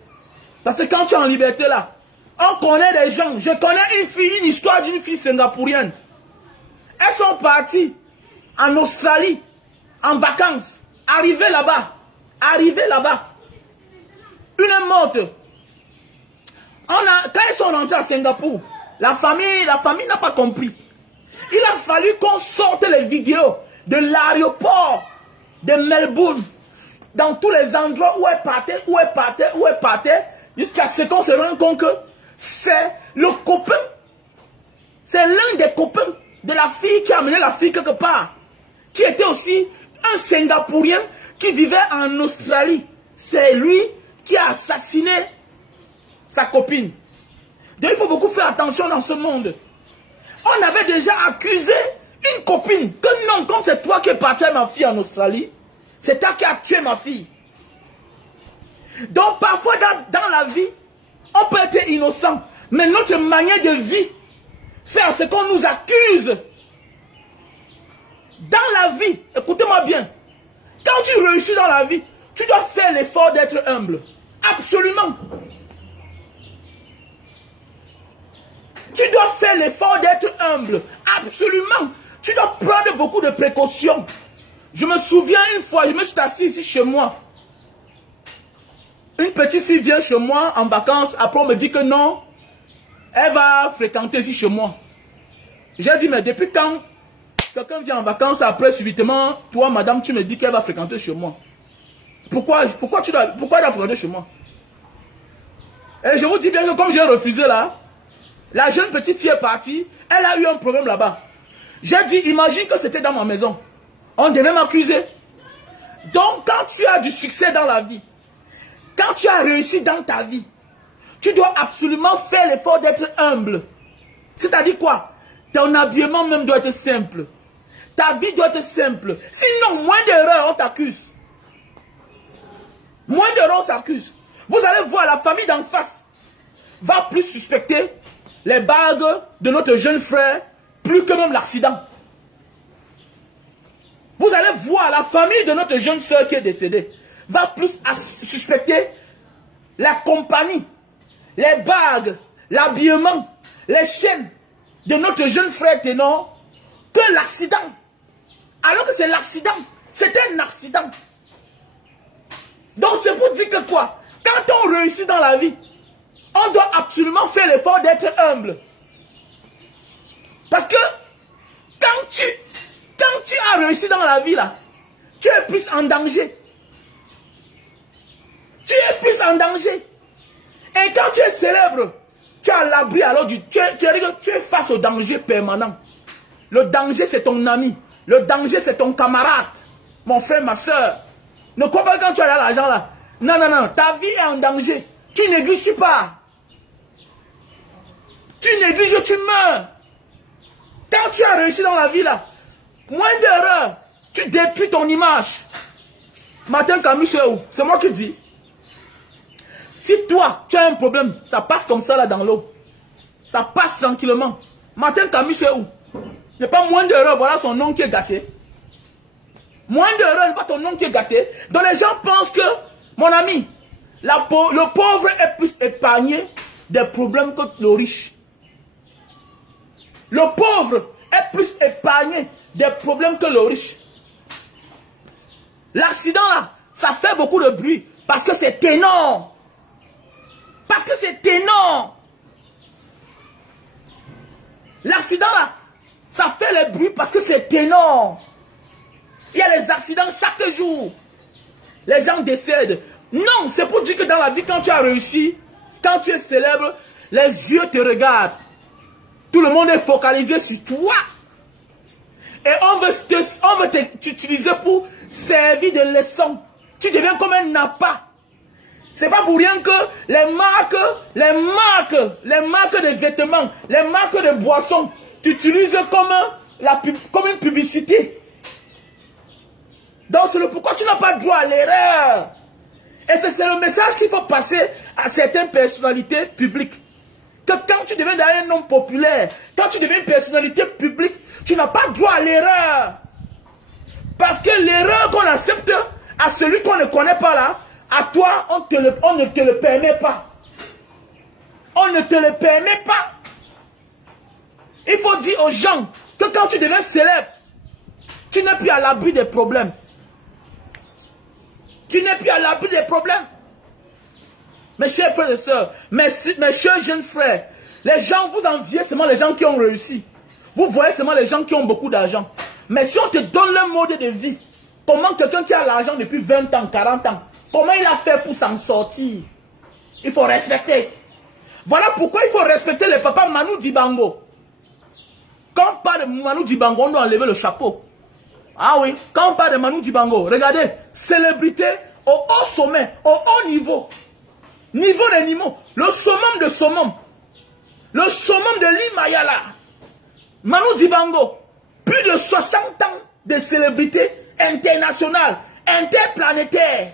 Parce que quand tu es en liberté là, on connaît des gens. Je connais une fille, une histoire d'une fille singapourienne. Elles sont parties en Australie, en vacances. Arrivées là-bas. Une est morte. Quand ils sont rentrés à Singapour, la famille n'a pas compris. Il a fallu qu'on sorte les vidéos de l'aéroport de Melbourne, dans tous les endroits où elle partait, jusqu'à ce qu'on se rende compte que c'est le copain, c'est l'un des copains de la fille qui a amené la fille quelque part. qui était aussi un Singapourien qui vivait en Australie. C'est lui qui a assassiné sa copine. Donc il faut beaucoup faire attention dans ce monde. On avait déjà accusé une copine que non, comme c'est toi qui es parti avec ma fille en Australie, c'est toi qui as tué ma fille. Donc parfois dans la vie, on peut être innocent, mais notre manière de vie, faire ce qu'on nous accuse. Dans la vie, écoutez-moi bien, quand tu réussis dans la vie, tu dois faire l'effort d'être humble. Absolument. Tu dois faire l'effort d'être humble. Absolument. Tu dois prendre beaucoup de précautions. Je me souviens une fois, je me suis assis ici chez moi. Une petite fille vient chez moi en vacances. Après, on me dit que non, elle va fréquenter ici chez moi. J'ai dit, mais depuis quand quelqu'un vient en vacances, après, subitement, toi, madame, tu me dis qu'elle va fréquenter chez moi. Pourquoi elle va fréquenter chez moi? Et je vous dis bien que comme j'ai refusé là, la jeune petite fille est partie, elle a eu un problème là-bas. J'ai dit, imagine que c'était dans ma maison. On devait m'accuser. Donc, quand tu as du succès dans la vie, quand tu as réussi dans ta vie, tu dois absolument faire l'effort d'être humble. C'est-à-dire quoi? Ton habillement même doit être simple. Ta vie doit être simple. Sinon, moins d'erreurs, on t'accuse. Moins d'erreurs, on s'accuse. Vous allez voir, la famille d'en face va plus suspecter les bagues de notre jeune frère, plus que même l'accident. Vous allez voir, la famille de notre jeune soeur qui est décédée va plus suspecter la compagnie, les bagues, l'habillement, les chaînes de notre jeune frère Ténor que l'accident. Alors que c'est l'accident. C'était un accident. Donc c'est pour dire que quoi? Quand on réussit dans la vie, on doit absolument faire l'effort d'être humble. Parce que quand tu as réussi dans la vie là, tu es plus en danger. Tu es plus en danger. Et quand tu es célèbre, tu es à l'abri alors tu es face au danger permanent. Le danger c'est ton ami. Le danger c'est ton camarade. Mon frère, ma soeur. Ne crois pas quand tu as l'argent là. Non, non, non. Ta vie est en danger. Tu négliges pas. Tu négliges, tu meurs. Quand tu as réussi dans la vie là, moins d'erreurs, tu détruis ton image. Martin Camus, c'est où? C'est moi qui dis. Si toi, tu as un problème, ça passe comme ça là dans l'eau. Ça passe tranquillement. Martin Camus, c'est où? Il n'y a pas moins d'erreurs, voilà son nom qui est gâté. Moins d'erreurs, n'est pas ton nom qui est gâté. Donc les gens pensent que, mon ami, le pauvre est plus épargné des problèmes que le riche. Le pauvre est plus épargné des problèmes que le riche. L'accident là, ça fait beaucoup de bruit parce que c'est énorme. Parce que c'est énorme. L'accident là, ça fait le bruit parce que c'est énorme. Il y a les accidents chaque jour. Les gens décèdent. Non, c'est pour dire que dans la vie, quand tu as réussi, quand tu es célèbre, les yeux te regardent. Tout le monde est focalisé sur toi. Et on veut t'utiliser pour servir de leçon. Tu deviens comme un appât. C'est pas pour rien que les marques de vêtements, les marques de boissons, tu utilises comme une publicité. Donc c'est le pourquoi tu n'as pas droit à l'erreur. Et c'est le message qu'il faut passer à certaines personnalités publiques. Que quand tu deviens un homme populaire, quand tu deviens une personnalité publique, tu n'as pas droit à l'erreur. Parce que l'erreur qu'on accepte à celui qu'on ne connaît pas là, à toi, on ne te le permet pas. On ne te le permet pas. Il faut dire aux gens que quand tu deviens célèbre, tu n'es plus à l'abri des problèmes. Tu n'es plus à l'abri des problèmes. Mes chers frères et sœurs, mes chers jeunes frères, les gens, vous enviez seulement les gens qui ont réussi. Vous voyez seulement les gens qui ont beaucoup d'argent. Mais si on te donne le mode de vie, comment quelqu'un qui a l'argent depuis 20 ans, 40 ans, comment il a fait pour s'en sortir? Il faut respecter. Voilà pourquoi il faut respecter le papa Manu Dibango. Quand on parle de Manu Dibango, on doit enlever le chapeau. Ah oui, quand on parle de Manu Dibango, regardez, célébrité au haut sommet, au haut niveau. Niveau des niveaux, le summum de summum. Le summum de l'Himayala. Manu Dibango, plus de 60 ans de célébrité internationale, interplanétaire.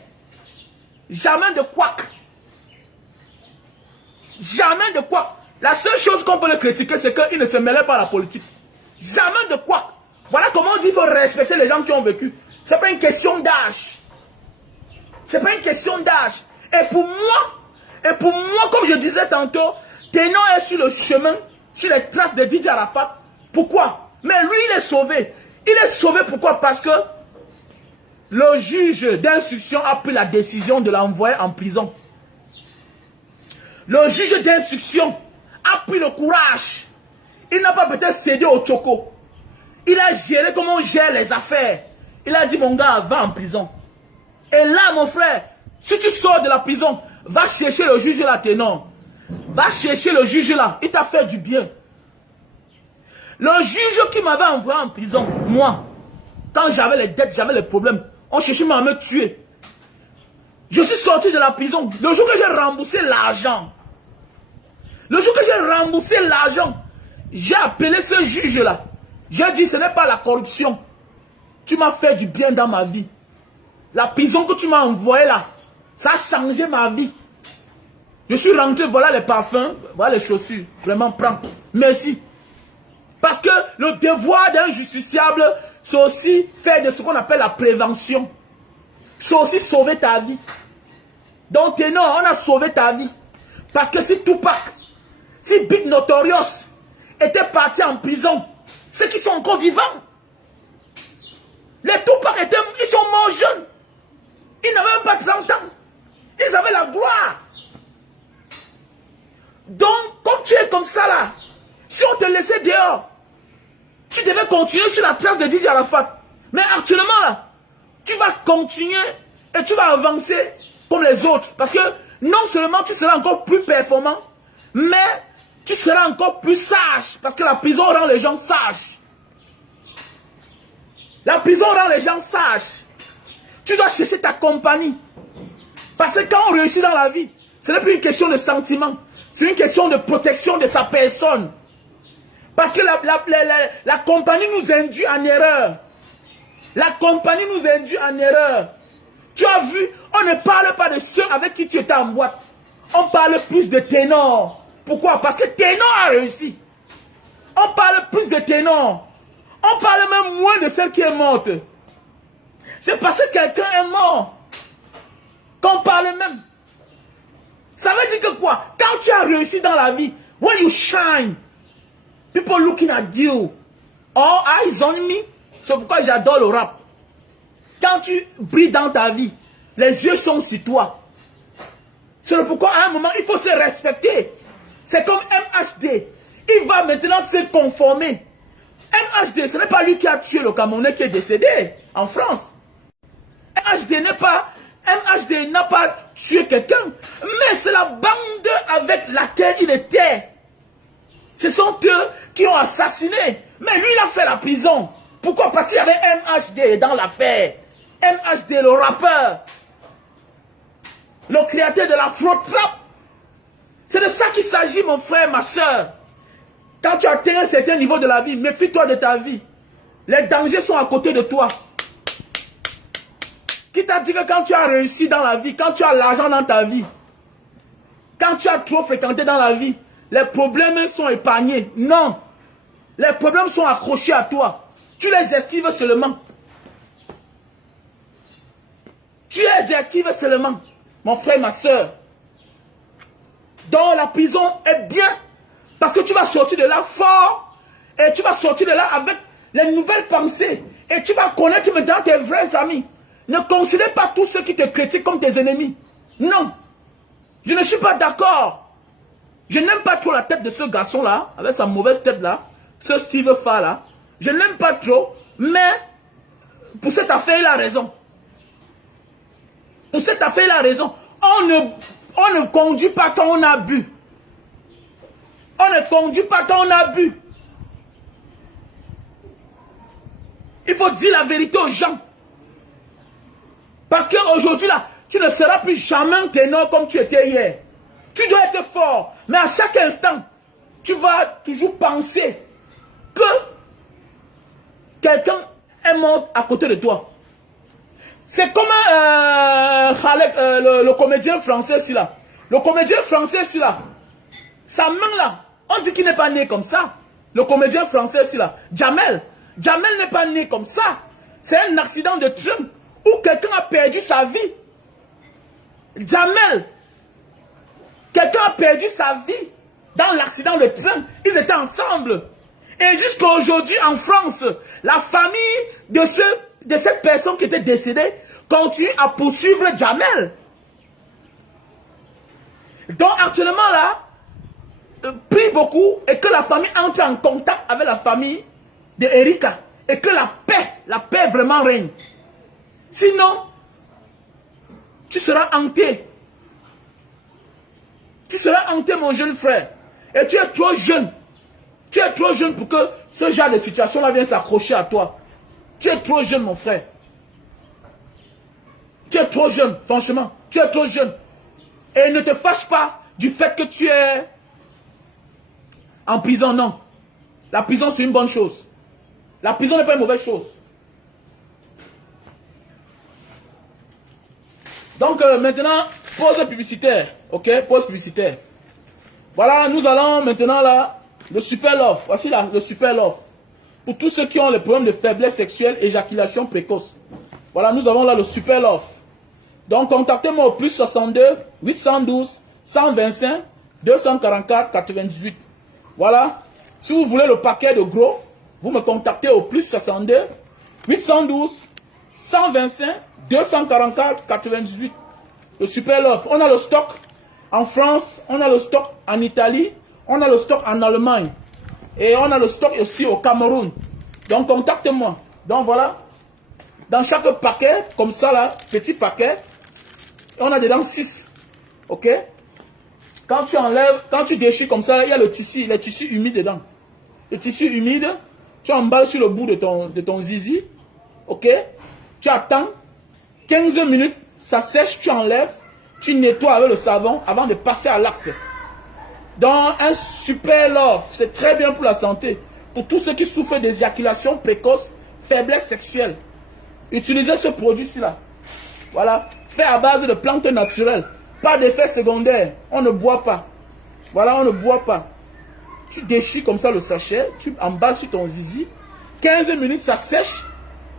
Jamais de couac. Jamais de couac. La seule chose qu'on peut le critiquer, c'est qu'il ne se mêlait pas à la politique. Jamais de couac. Voilà comment on dit qu'il faut respecter les gens qui ont vécu. Ce n'est pas une question d'âge. Ce n'est pas une question d'âge. Et pour moi, comme je disais tantôt, Ténon est sur le chemin, sur les traces de Didier Arafat. Pourquoi? Mais lui, il est sauvé. Il est sauvé pourquoi? Parce que le juge d'instruction a pris la décision de l'envoyer en prison. Le juge d'instruction a pris le courage. Il n'a pas peut-être cédé au choco. Il a géré comme on gère les affaires. Il a dit, mon gars, va en prison. Et là, mon frère, si tu sors de la prison, va chercher le juge là, Ténon. Va chercher le juge là. Il t'a fait du bien. Le juge qui m'avait envoyé en prison, moi, quand j'avais les dettes, j'avais les problèmes, on cherchait à me tuer. Je suis sorti de la prison. Le jour que j'ai remboursé l'argent, j'ai appelé ce juge-là. J'ai dit, ce n'est pas la corruption. Tu m'as fait du bien dans ma vie. La prison que tu m'as envoyée là, ça a changé ma vie. Je suis rentré, voilà les parfums, voilà les chaussures. Vraiment, prends. Merci. Parce que le devoir d'un justiciable, c'est aussi faire de ce qu'on appelle la prévention. C'est aussi sauver ta vie. Donc, Ténon, on a sauvé ta vie. Parce que si Tupac, si Big Notorious était parti en prison, ceux qui sont encore vivants, les Tupac ils sont morts jeunes. Ils n'avaient même pas 30 ans. Ils avaient la gloire. Donc, comme tu es comme ça là, si on te laissait dehors, tu devais continuer sur la trace de Didier Arafat. Mais actuellement là, tu vas continuer et tu vas avancer comme les autres. Parce que non seulement tu seras encore plus performant, mais tu seras encore plus sage. Parce que la prison rend les gens sages. La prison rend les gens sages. Tu dois chercher ta compagnie. Parce que quand on réussit dans la vie, ce n'est plus une question de sentiment. C'est une question de protection de sa personne. Parce que la compagnie nous induit en erreur. La compagnie nous induit en erreur. Tu as vu, on ne parle pas de ceux avec qui tu étais en boîte. On parle plus de Ténon. Pourquoi? Parce que Ténon a réussi. On parle plus de Ténon. On parle même moins de celle qui est morte. C'est parce que quelqu'un est mort qu'on parle même. Ça veut dire que quoi? Quand tu as réussi dans la vie, when you shine, people looking at you, all eyes on me. C'est pourquoi j'adore le rap. Quand tu brilles dans ta vie, les yeux sont sur toi. C'est pourquoi à un moment, il faut se respecter. C'est comme MHD. Il va maintenant se conformer. MHD, ce n'est pas lui qui a tué le Camerounais qui est décédé en France. MHD n'a pas tué quelqu'un, mais c'est la bande avec laquelle il était. Ce sont eux qui ont assassiné. Mais lui, il a fait la prison. Pourquoi? Parce qu'il y avait MHD dans l'affaire. MHD, le rappeur. Le créateur de la fraude trap. C'est de ça qu'il s'agit, mon frère, ma soeur. Quand tu atteins un certain niveau de la vie, méfie-toi de ta vie. Les dangers sont à côté de toi. Qui t'a dit que quand tu as réussi dans la vie, quand tu as l'argent dans ta vie, quand tu as trop fréquenté dans la vie, les problèmes sont épargnés? Non. Les problèmes sont accrochés à toi. Tu les esquives seulement. Tu les esquives seulement, mon frère, ma soeur. Donc la prison est bien. Parce que tu vas sortir de là fort. Et tu vas sortir de là avec les nouvelles pensées. Et tu vas connaître maintenant tes vrais amis. Ne considère pas tous ceux qui te critiquent comme tes ennemis. Non. Je ne suis pas d'accord. Je n'aime pas trop la tête de ce garçon-là, avec sa mauvaise tête-là, ce Steve Fa-là. Je n'aime pas trop, mais pour cette affaire, il a raison. Pour cette affaire, il a raison. On ne conduit pas quand on a bu. On ne conduit pas quand on a bu. Il faut dire la vérité aux gens. Parce qu'aujourd'hui, là, tu ne seras plus jamais un ténor comme tu étais hier. Tu dois être fort. Mais à chaque instant, tu vas toujours penser que quelqu'un est mort à côté de toi. C'est comme le comédien français, ici là. Le comédien français, ici là. Sa main là, on dit qu'il n'est pas né comme ça. Le comédien français, ici là. Jamel. Jamel n'est pas né comme ça. C'est un accident de train où quelqu'un a perdu sa vie. Jamel. Quelqu'un a perdu sa vie dans l'accident de train. Ils étaient ensemble. Et jusqu'à aujourd'hui, en France, la famille de cette personne qui était décédée continue à poursuivre Jamel. Donc actuellement là, prie beaucoup et que la famille entre en contact avec la famille de Erika et que la paix vraiment règne. Sinon, tu seras hanté. Tu seras hanté, mon jeune frère. Et tu es trop jeune. Tu es trop jeune pour que ce genre de situation-là vienne s'accrocher à toi. Tu es trop jeune, mon frère. Tu es trop jeune, franchement. Tu es trop jeune. Et ne te fâche pas du fait que tu es en prison, non. La prison, c'est une bonne chose. La prison n'est pas une mauvaise chose. Donc, maintenant, pause publicitaire. Ok, pause publicitaire. Voilà, nous allons maintenant là, le super love. Voici là, le super love. Pour tous ceux qui ont les problèmes de faiblesse sexuelle, éjaculation précoce. Voilà, nous avons là le super love. Donc, contactez-moi au plus 62 812 125 244 98. Voilà. Si vous voulez le paquet de gros, vous me contactez au plus 62 812 125 244 98. Le super love. On a le stock en France, on a le stock en Italie, on a le stock en Allemagne. Et on a le stock aussi au Cameroun. Donc, contactez-moi. Donc, voilà. Dans chaque paquet, comme ça là, petit paquet, on a dedans 6. Ok? Quand tu enlèves, quand tu déchires comme ça, il y a le tissu, les tissus humides dedans. Le tissu humide, tu emballes sur le bout de ton zizi. Ok? Tu attends 15 minutes, ça sèche, tu enlèves, tu nettoies avec le savon avant de passer à l'acte. Donc, un super love, c'est très bien pour la santé. Pour tous ceux qui souffrent d'éjaculation précoce, faiblesse sexuelle. Utilisez ce produit-ci là. Voilà. Fait à base de plantes naturelles. Pas d'effet secondaire. On ne boit pas. Voilà, on ne boit pas. Tu déchires comme ça le sachet. Tu emballes sur ton zizi. 15 minutes, ça sèche.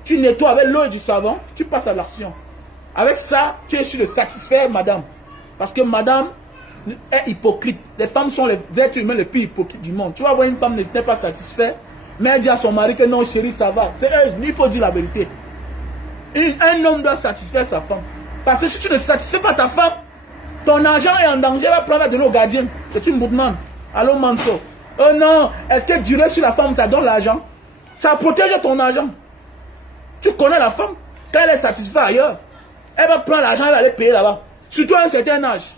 Tu nettoies avec l'eau et du savon. Tu passes à l'action. Avec ça, tu es sûr de satisfaire madame. Parce que madame est hypocrite. Les femmes sont les êtres humains les plus hypocrites du monde. Tu vas voir une femme n'est pas satisfaite. Mais elle dit à son mari que non chérie, ça va. C'est elle, il faut dire la vérité. Un homme doit satisfaire sa femme. Parce que si tu ne satisfais pas ta femme, ton argent est en danger, elle va prendre à donner au gardien. C'est une boutman. Allô Manso. Oh non, est-ce que durer sur la femme, ça donne l'argent? Ça protège ton argent. Tu connais la femme, quand elle est satisfaite ailleurs, elle va prendre l'argent, elle va aller payer là-bas. Surtout à un certain âge.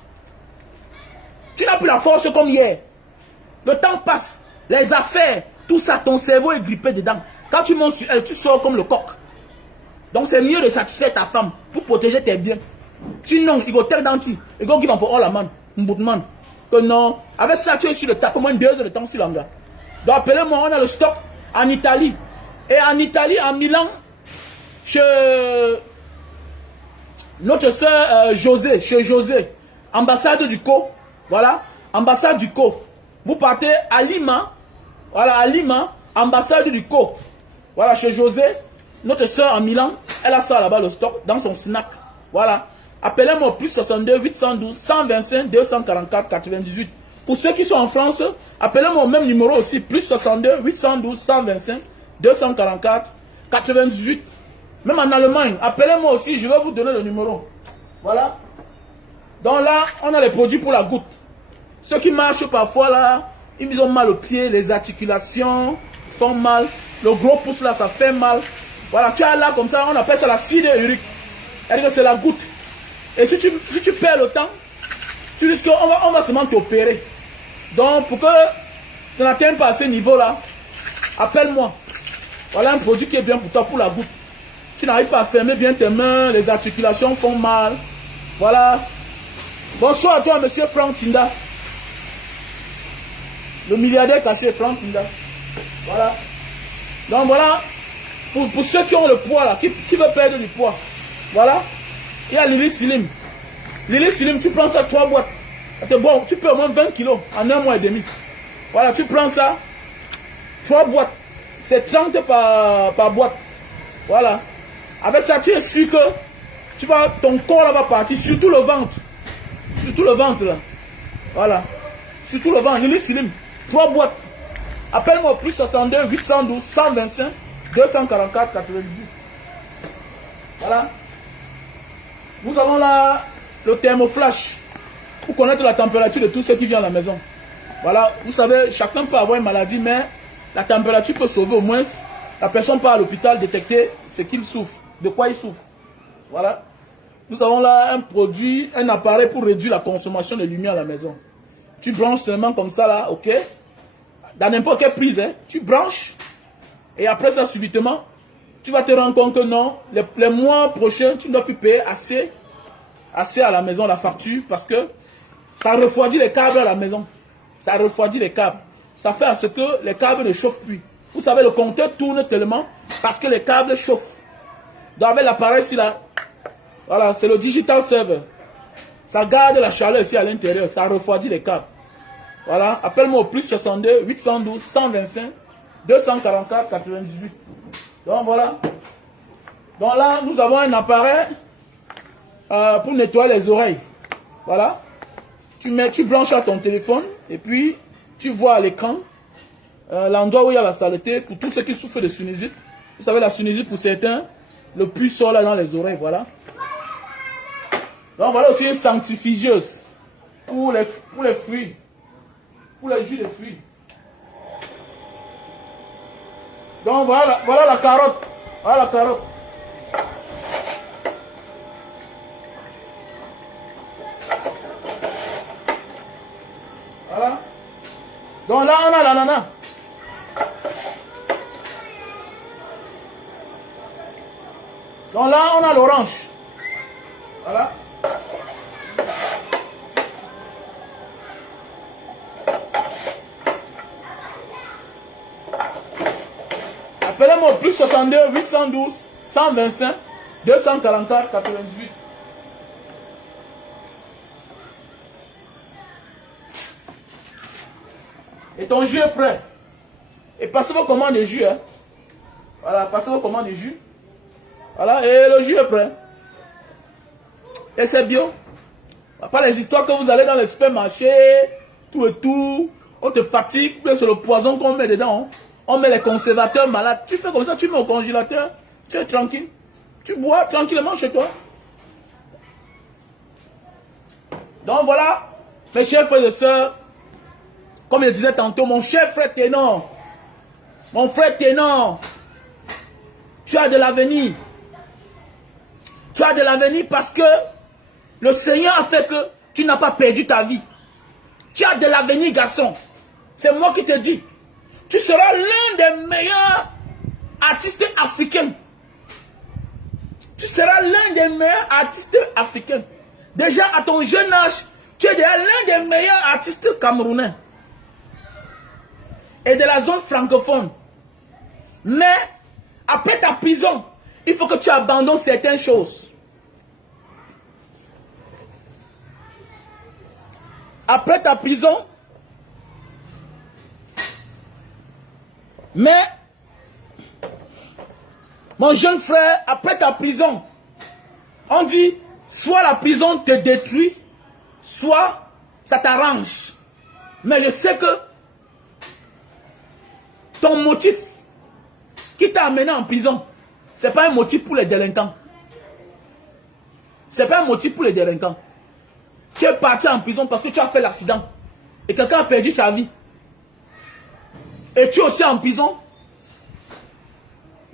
Tu n'as plus la force comme hier. Le temps passe, les affaires, tout ça, ton cerveau est grippé dedans. Quand tu montes sur elle, tu sors comme le coq. Donc c'est mieux de satisfaire ta femme pour protéger tes biens. Sinon, il va te danti. Il va give en for all la man. Que non. Avec ça, tu es sur le tapis moins 2 heures de temps sur l'anga. Donc appelez-moi, on a le stock en Italie. Et en Italie, à Milan, chez notre soeur José, chez José, ambassade du Co. Voilà, ambassade du Co. Vous partez à Lima. Voilà, à Lima, ambassade du Co. Voilà, chez José. Notre soeur en Milan, elle a ça là-bas, le stock, dans son snack. Voilà. Appelez-moi au plus 62 812 125 244 98. Pour ceux qui sont en France, appelez-moi au même numéro aussi, plus 62 812 125 244 98. Même en Allemagne, appelez-moi aussi, je vais vous donner le numéro. Voilà. Donc là, on a les produits pour la goutte. Ceux qui marchent parfois là, ils ont mal aux pieds, les articulations font mal. Le gros pouce là, ça fait mal. Voilà, tu as là comme ça, on appelle ça la cire urique. C'est-à-dire que c'est la goutte. Et si tu perds le temps, tu risques qu'on va seulement t'opérer. Donc, pour que ça n'atteigne pas à ce niveau-là, appelle-moi. Voilà un produit qui est bien pour toi, pour la goutte. Tu n'arrives pas à fermer bien tes mains, les articulations font mal. Voilà. Bonsoir à toi, monsieur Franck Tinda. Le milliardaire caché, Franck Tinda. Voilà. Donc voilà, pour ceux qui ont le poids là, qui veulent perdre du poids. Voilà. Il y a Lily Slim. Lily Slim, tu prends ça 3 boîtes. Bon, tu peux au moins 20 kilos en 1 mois et demi. Voilà, tu prends ça, 3 boîtes. C'est 30 par boîte. Voilà. Avec ça, tu es sûr que ton corps là va partir, surtout le ventre. Surtout le ventre là. Voilà. Surtout le ventre. Lily Slim. 3 boîtes. Appelle-moi au plus 62 812 125 244 98. Voilà. Nous avons là le thermoflash pour connaître la température de tous ceux qui viennent à la maison. Voilà. Vous savez, chacun peut avoir une maladie, mais la température peut sauver au moins. La personne part à l'hôpital détecter ce qu'il souffre, de quoi il souffre. Voilà. Nous avons là un produit, un appareil pour réduire la consommation de lumière à la maison. Tu branches seulement comme ça là, ok? Dans n'importe quelle prise, hein, tu branches. Et après ça, subitement, tu vas te rendre compte que non, les mois prochains, tu ne dois plus payer assez à la maison, la facture, parce que ça refroidit les câbles à la maison. Ça refroidit les câbles. Ça fait à ce que les câbles ne chauffent plus. Vous savez, le compteur tourne tellement parce que les câbles chauffent. Donc avec l'appareil ici là, voilà, c'est le digital server. Ça garde la chaleur ici à l'intérieur, ça refroidit les câbles. Voilà, appelle-moi au plus 62 812 125 244 98. Donc voilà. Donc là, nous avons un appareil pour nettoyer les oreilles. Voilà. Tu branches à ton téléphone et puis tu vois à l'écran l'endroit où il y a la saleté pour tous ceux qui souffrent de sinusite. Vous savez, la sinusite pour certains, le pus sort là dans les oreilles. Voilà. Donc voilà aussi une sanctifigeuse pour les fruits. Pour les jus de fruits. Donc voilà la carotte. Voilà la carotte. Voilà. Donc là on a l'ananas. Donc là on a l'orange. Voilà. Appelez-moi au plus 62 812 125 244 98. Et ton jus est prêt. Et passez vos commandes de jus. Hein. Voilà, passez vos commandes de jus. Voilà, et le jus est prêt. Et c'est bio. Pas les histoires que vous allez dans les supermarchés, tout et tout. On te fatigue, c'est le poison qu'on met dedans. Hein. On met les conservateurs malades. Tu fais comme ça, tu mets au congélateur. Tu es tranquille. Tu bois tranquillement chez toi. Donc voilà, mes chers frères et sœurs, comme je disais tantôt, mon cher frère Ténor, mon frère Ténor, tu as de l'avenir. Tu as de l'avenir parce que le Seigneur a fait que tu n'as pas perdu ta vie. Tu as de l'avenir, garçon. C'est moi qui te dis. Tu seras l'un des meilleurs artistes africains. Tu seras l'un des meilleurs artistes africains. Déjà à ton jeune âge, tu es déjà l'un des meilleurs artistes camerounais. Et de la zone francophone. Mais, après ta prison, il faut que tu abandonnes certaines choses. Après ta prison, mais, mon jeune frère, après ta prison, on dit, soit la prison te détruit, soit ça t'arrange. Mais je sais que ton motif qui t'a amené en prison, ce n'est pas un motif pour les délinquants. Ce n'est pas un motif pour les délinquants. Tu es parti en prison parce que tu as fait l'accident. Et quelqu'un a perdu sa vie. Et tu es aussi en prison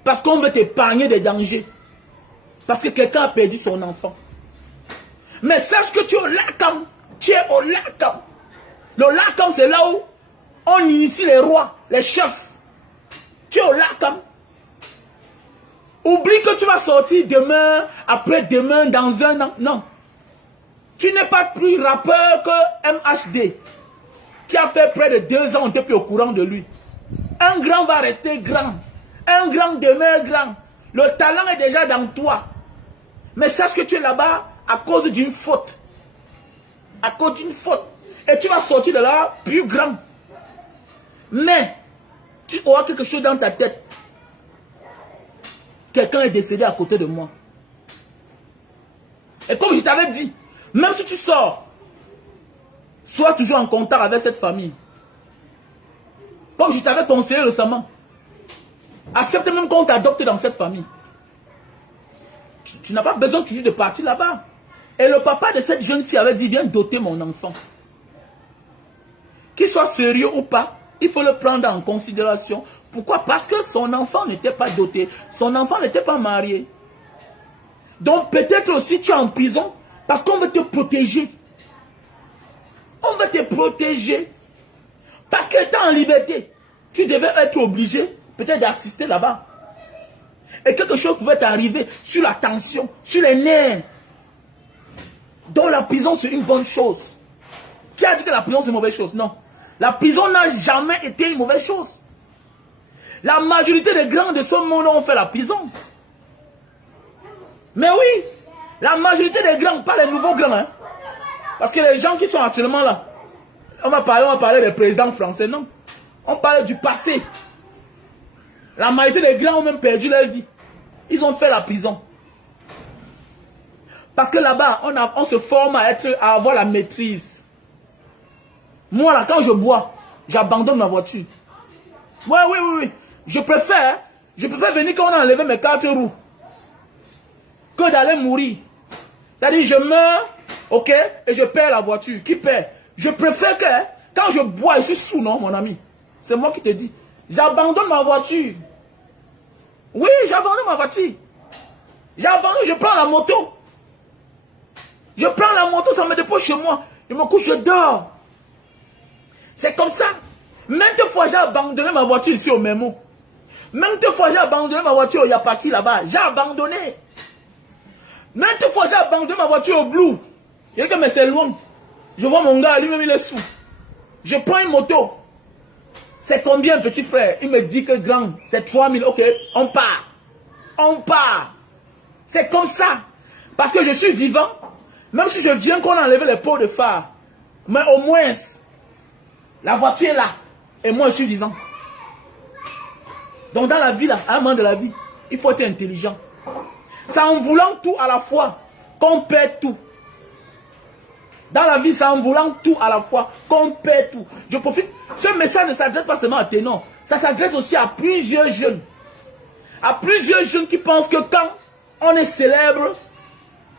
parce qu'on veut t'épargner des dangers. Parce que quelqu'un a perdu son enfant. Mais sache que tu es au Lakam. Tu es au Lakam. Le Lakam, c'est là où on initie les rois, les chefs. Tu es au Lakam. Oublie que tu vas sortir demain, après-demain, dans un an. Non. Tu n'es pas plus rappeur que MHD, qui a fait près de 2 ans depuis au courant de lui. Un grand va rester grand. Un grand demeure grand. Le talent est déjà dans toi. Mais sache que tu es là-bas à cause d'une faute. À cause d'une faute. Et tu vas sortir de là plus grand. Mais, tu auras quelque chose dans ta tête. Quelqu'un est décédé à côté de moi. Et comme je t'avais dit, même si tu sors, sois toujours en contact avec cette famille. Comme je t'avais conseillé récemment, accepte même qu'on t'adopte dans cette famille. Tu n'as pas besoin toujours de partir là-bas. Et le papa de cette jeune fille avait dit, viens doter mon enfant. Qu'il soit sérieux ou pas, il faut le prendre en considération. Pourquoi? Parce que son enfant n'était pas doté. Son enfant n'était pas marié. Donc peut-être aussi tu es en prison parce qu'on veut te protéger. On veut te protéger. Parce que tu es en liberté. Tu devais être obligé peut-être d'assister là-bas. Et quelque chose pouvait t'arriver sur la tension, sur les nerfs. Donc la prison c'est une bonne chose. Qui a dit que la prison c'est une mauvaise chose? Non. La prison n'a jamais été une mauvaise chose. La majorité des grands de ce monde ont fait la prison. Mais oui, la majorité des grands, pas les nouveaux grands. Hein. Parce que les gens qui sont actuellement là, on va parler des présidents français, non. On parle du passé. La majorité des grands ont même perdu leur vie. Ils ont fait la prison. Parce que là-bas, on se forme à avoir la maîtrise. Moi là, quand je bois, j'abandonne ma voiture. Oui. Je préfère venir quand on a enlevé mes 4 roues que d'aller mourir. C'est-à-dire, je meurs, ok, et je perds la voiture. Qui perd? Je préfère que, quand je bois, je suis sous, non, mon ami? C'est moi qui te dis. J'abandonne ma voiture. Oui, j'abandonne ma voiture. J'abandonne, je prends la moto. Je prends la moto, ça me dépose chez moi. Je me couche, je dors. C'est comme ça. Maintes fois, j'ai abandonné ma voiture ici au Memo. Maintes fois, j'ai abandonné ma voiture au Yapaki là-bas. J'ai abandonné. Maintes fois, j'ai abandonné ma voiture au Blue. Je dis que mais c'est loin. Je vois mon gars, lui-même, il est sous. Je prends une moto. C'est combien, petit frère? Il me dit que grand, c'est 3000. Ok, on part. On part. C'est comme ça. Parce que je suis vivant. Même si je viens qu'on a enlevé les pots de phare. Mais au moins, la voiture est là. Et moi, je suis vivant. Donc dans la vie, là, à un moment de la vie, il faut être intelligent. C'est en voulant tout à la fois qu'on perd tout. Dans la vie, c'est en voulant tout à la fois qu'on perd tout. Je profite. Ce message ne s'adresse pas seulement à Ténon. Ça s'adresse aussi à plusieurs jeunes. À plusieurs jeunes qui pensent que quand on est célèbre,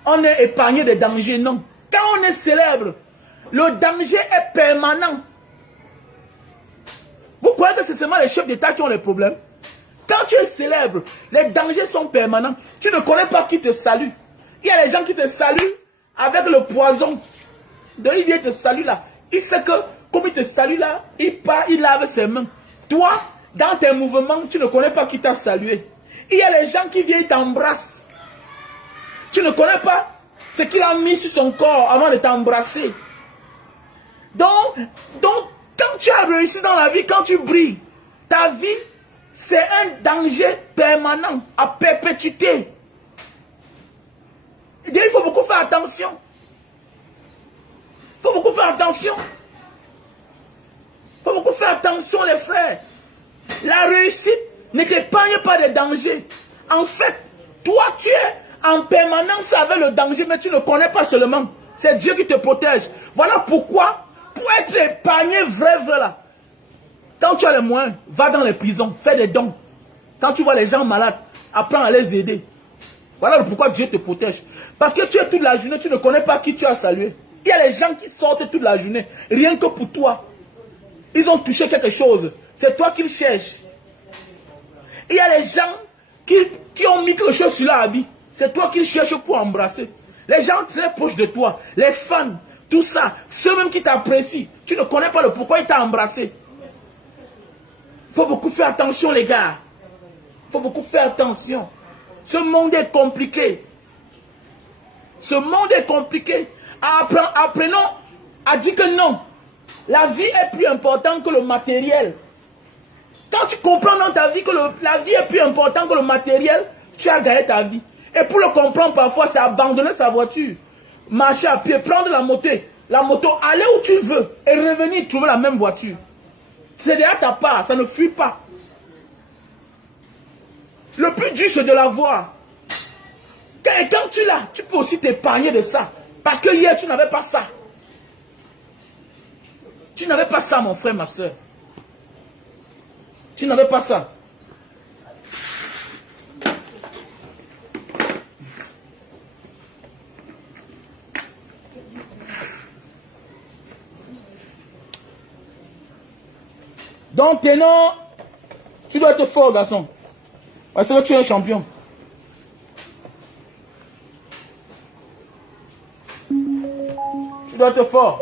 on est épargné des dangers. Non. Quand on est célèbre, le danger est permanent. Vous croyez que c'est seulement les chefs d'État qui ont les problèmes? Quand tu es célèbre, les dangers sont permanents. Tu ne connais pas qui te salue. Il y a les gens qui te saluent avec le poison. Donc il vient te saluer là. Il sait que comme il te salue là, il part, il lave ses mains. Toi, dans tes mouvements, tu ne connais pas qui t'a salué. Il y a les gens qui viennent t'embrasser. Tu ne connais pas ce qu'il a mis sur son corps avant de t'embrasser. Donc, quand tu as réussi dans la vie, quand tu brilles, ta vie, c'est un danger permanent, à perpétuité. Il faut beaucoup faire attention. Il faut beaucoup faire attention. Il faut beaucoup faire attention, les frères. La réussite ne t'épargne pas des dangers. En fait, toi, tu es en permanence avec le danger, mais tu ne connais pas seulement. C'est Dieu qui te protège. Voilà pourquoi, pour être épargné vrai là, quand tu as les moyens, va dans les prisons, fais des dons. Quand tu vois les gens malades, apprends à les aider. Voilà pourquoi Dieu te protège. Parce que tu es toute la journée, tu ne connais pas qui tu as salué. Il y a les gens qui sortent toute la journée, rien que pour toi. Ils ont touché quelque chose. C'est toi qu'ils cherchent. Il y a les gens qui ont mis quelque chose sur leur habit. C'est toi qu'ils cherchent pour embrasser. Les gens très proches de toi, les fans, tout ça, ceux même qui t'apprécient, tu ne connais pas le pourquoi ils t'ont embrassé. Il faut beaucoup faire attention, les gars. Il faut beaucoup faire attention. Ce monde est compliqué. Ce monde est compliqué. Apprenons à dire que non. La vie est plus importante que le matériel. Quand tu comprends dans ta vie que la vie est plus importante que le matériel, tu as gagné ta vie. Et pour le comprendre parfois, c'est abandonner sa voiture. Marcher à pied, prendre la moto, aller où tu veux et revenir trouver la même voiture. C'est déjà ta part, ça ne fuit pas. Le plus dur, c'est de l'avoir. Et quand tu l'as, tu peux aussi t'épargner de ça. Parce que hier, tu n'avais pas ça. Tu n'avais pas ça, mon frère, ma soeur. Tu n'avais pas ça. Donc, Ténor, tu dois être fort, garçon. Parce que tu es un champion. Tu dois être fort.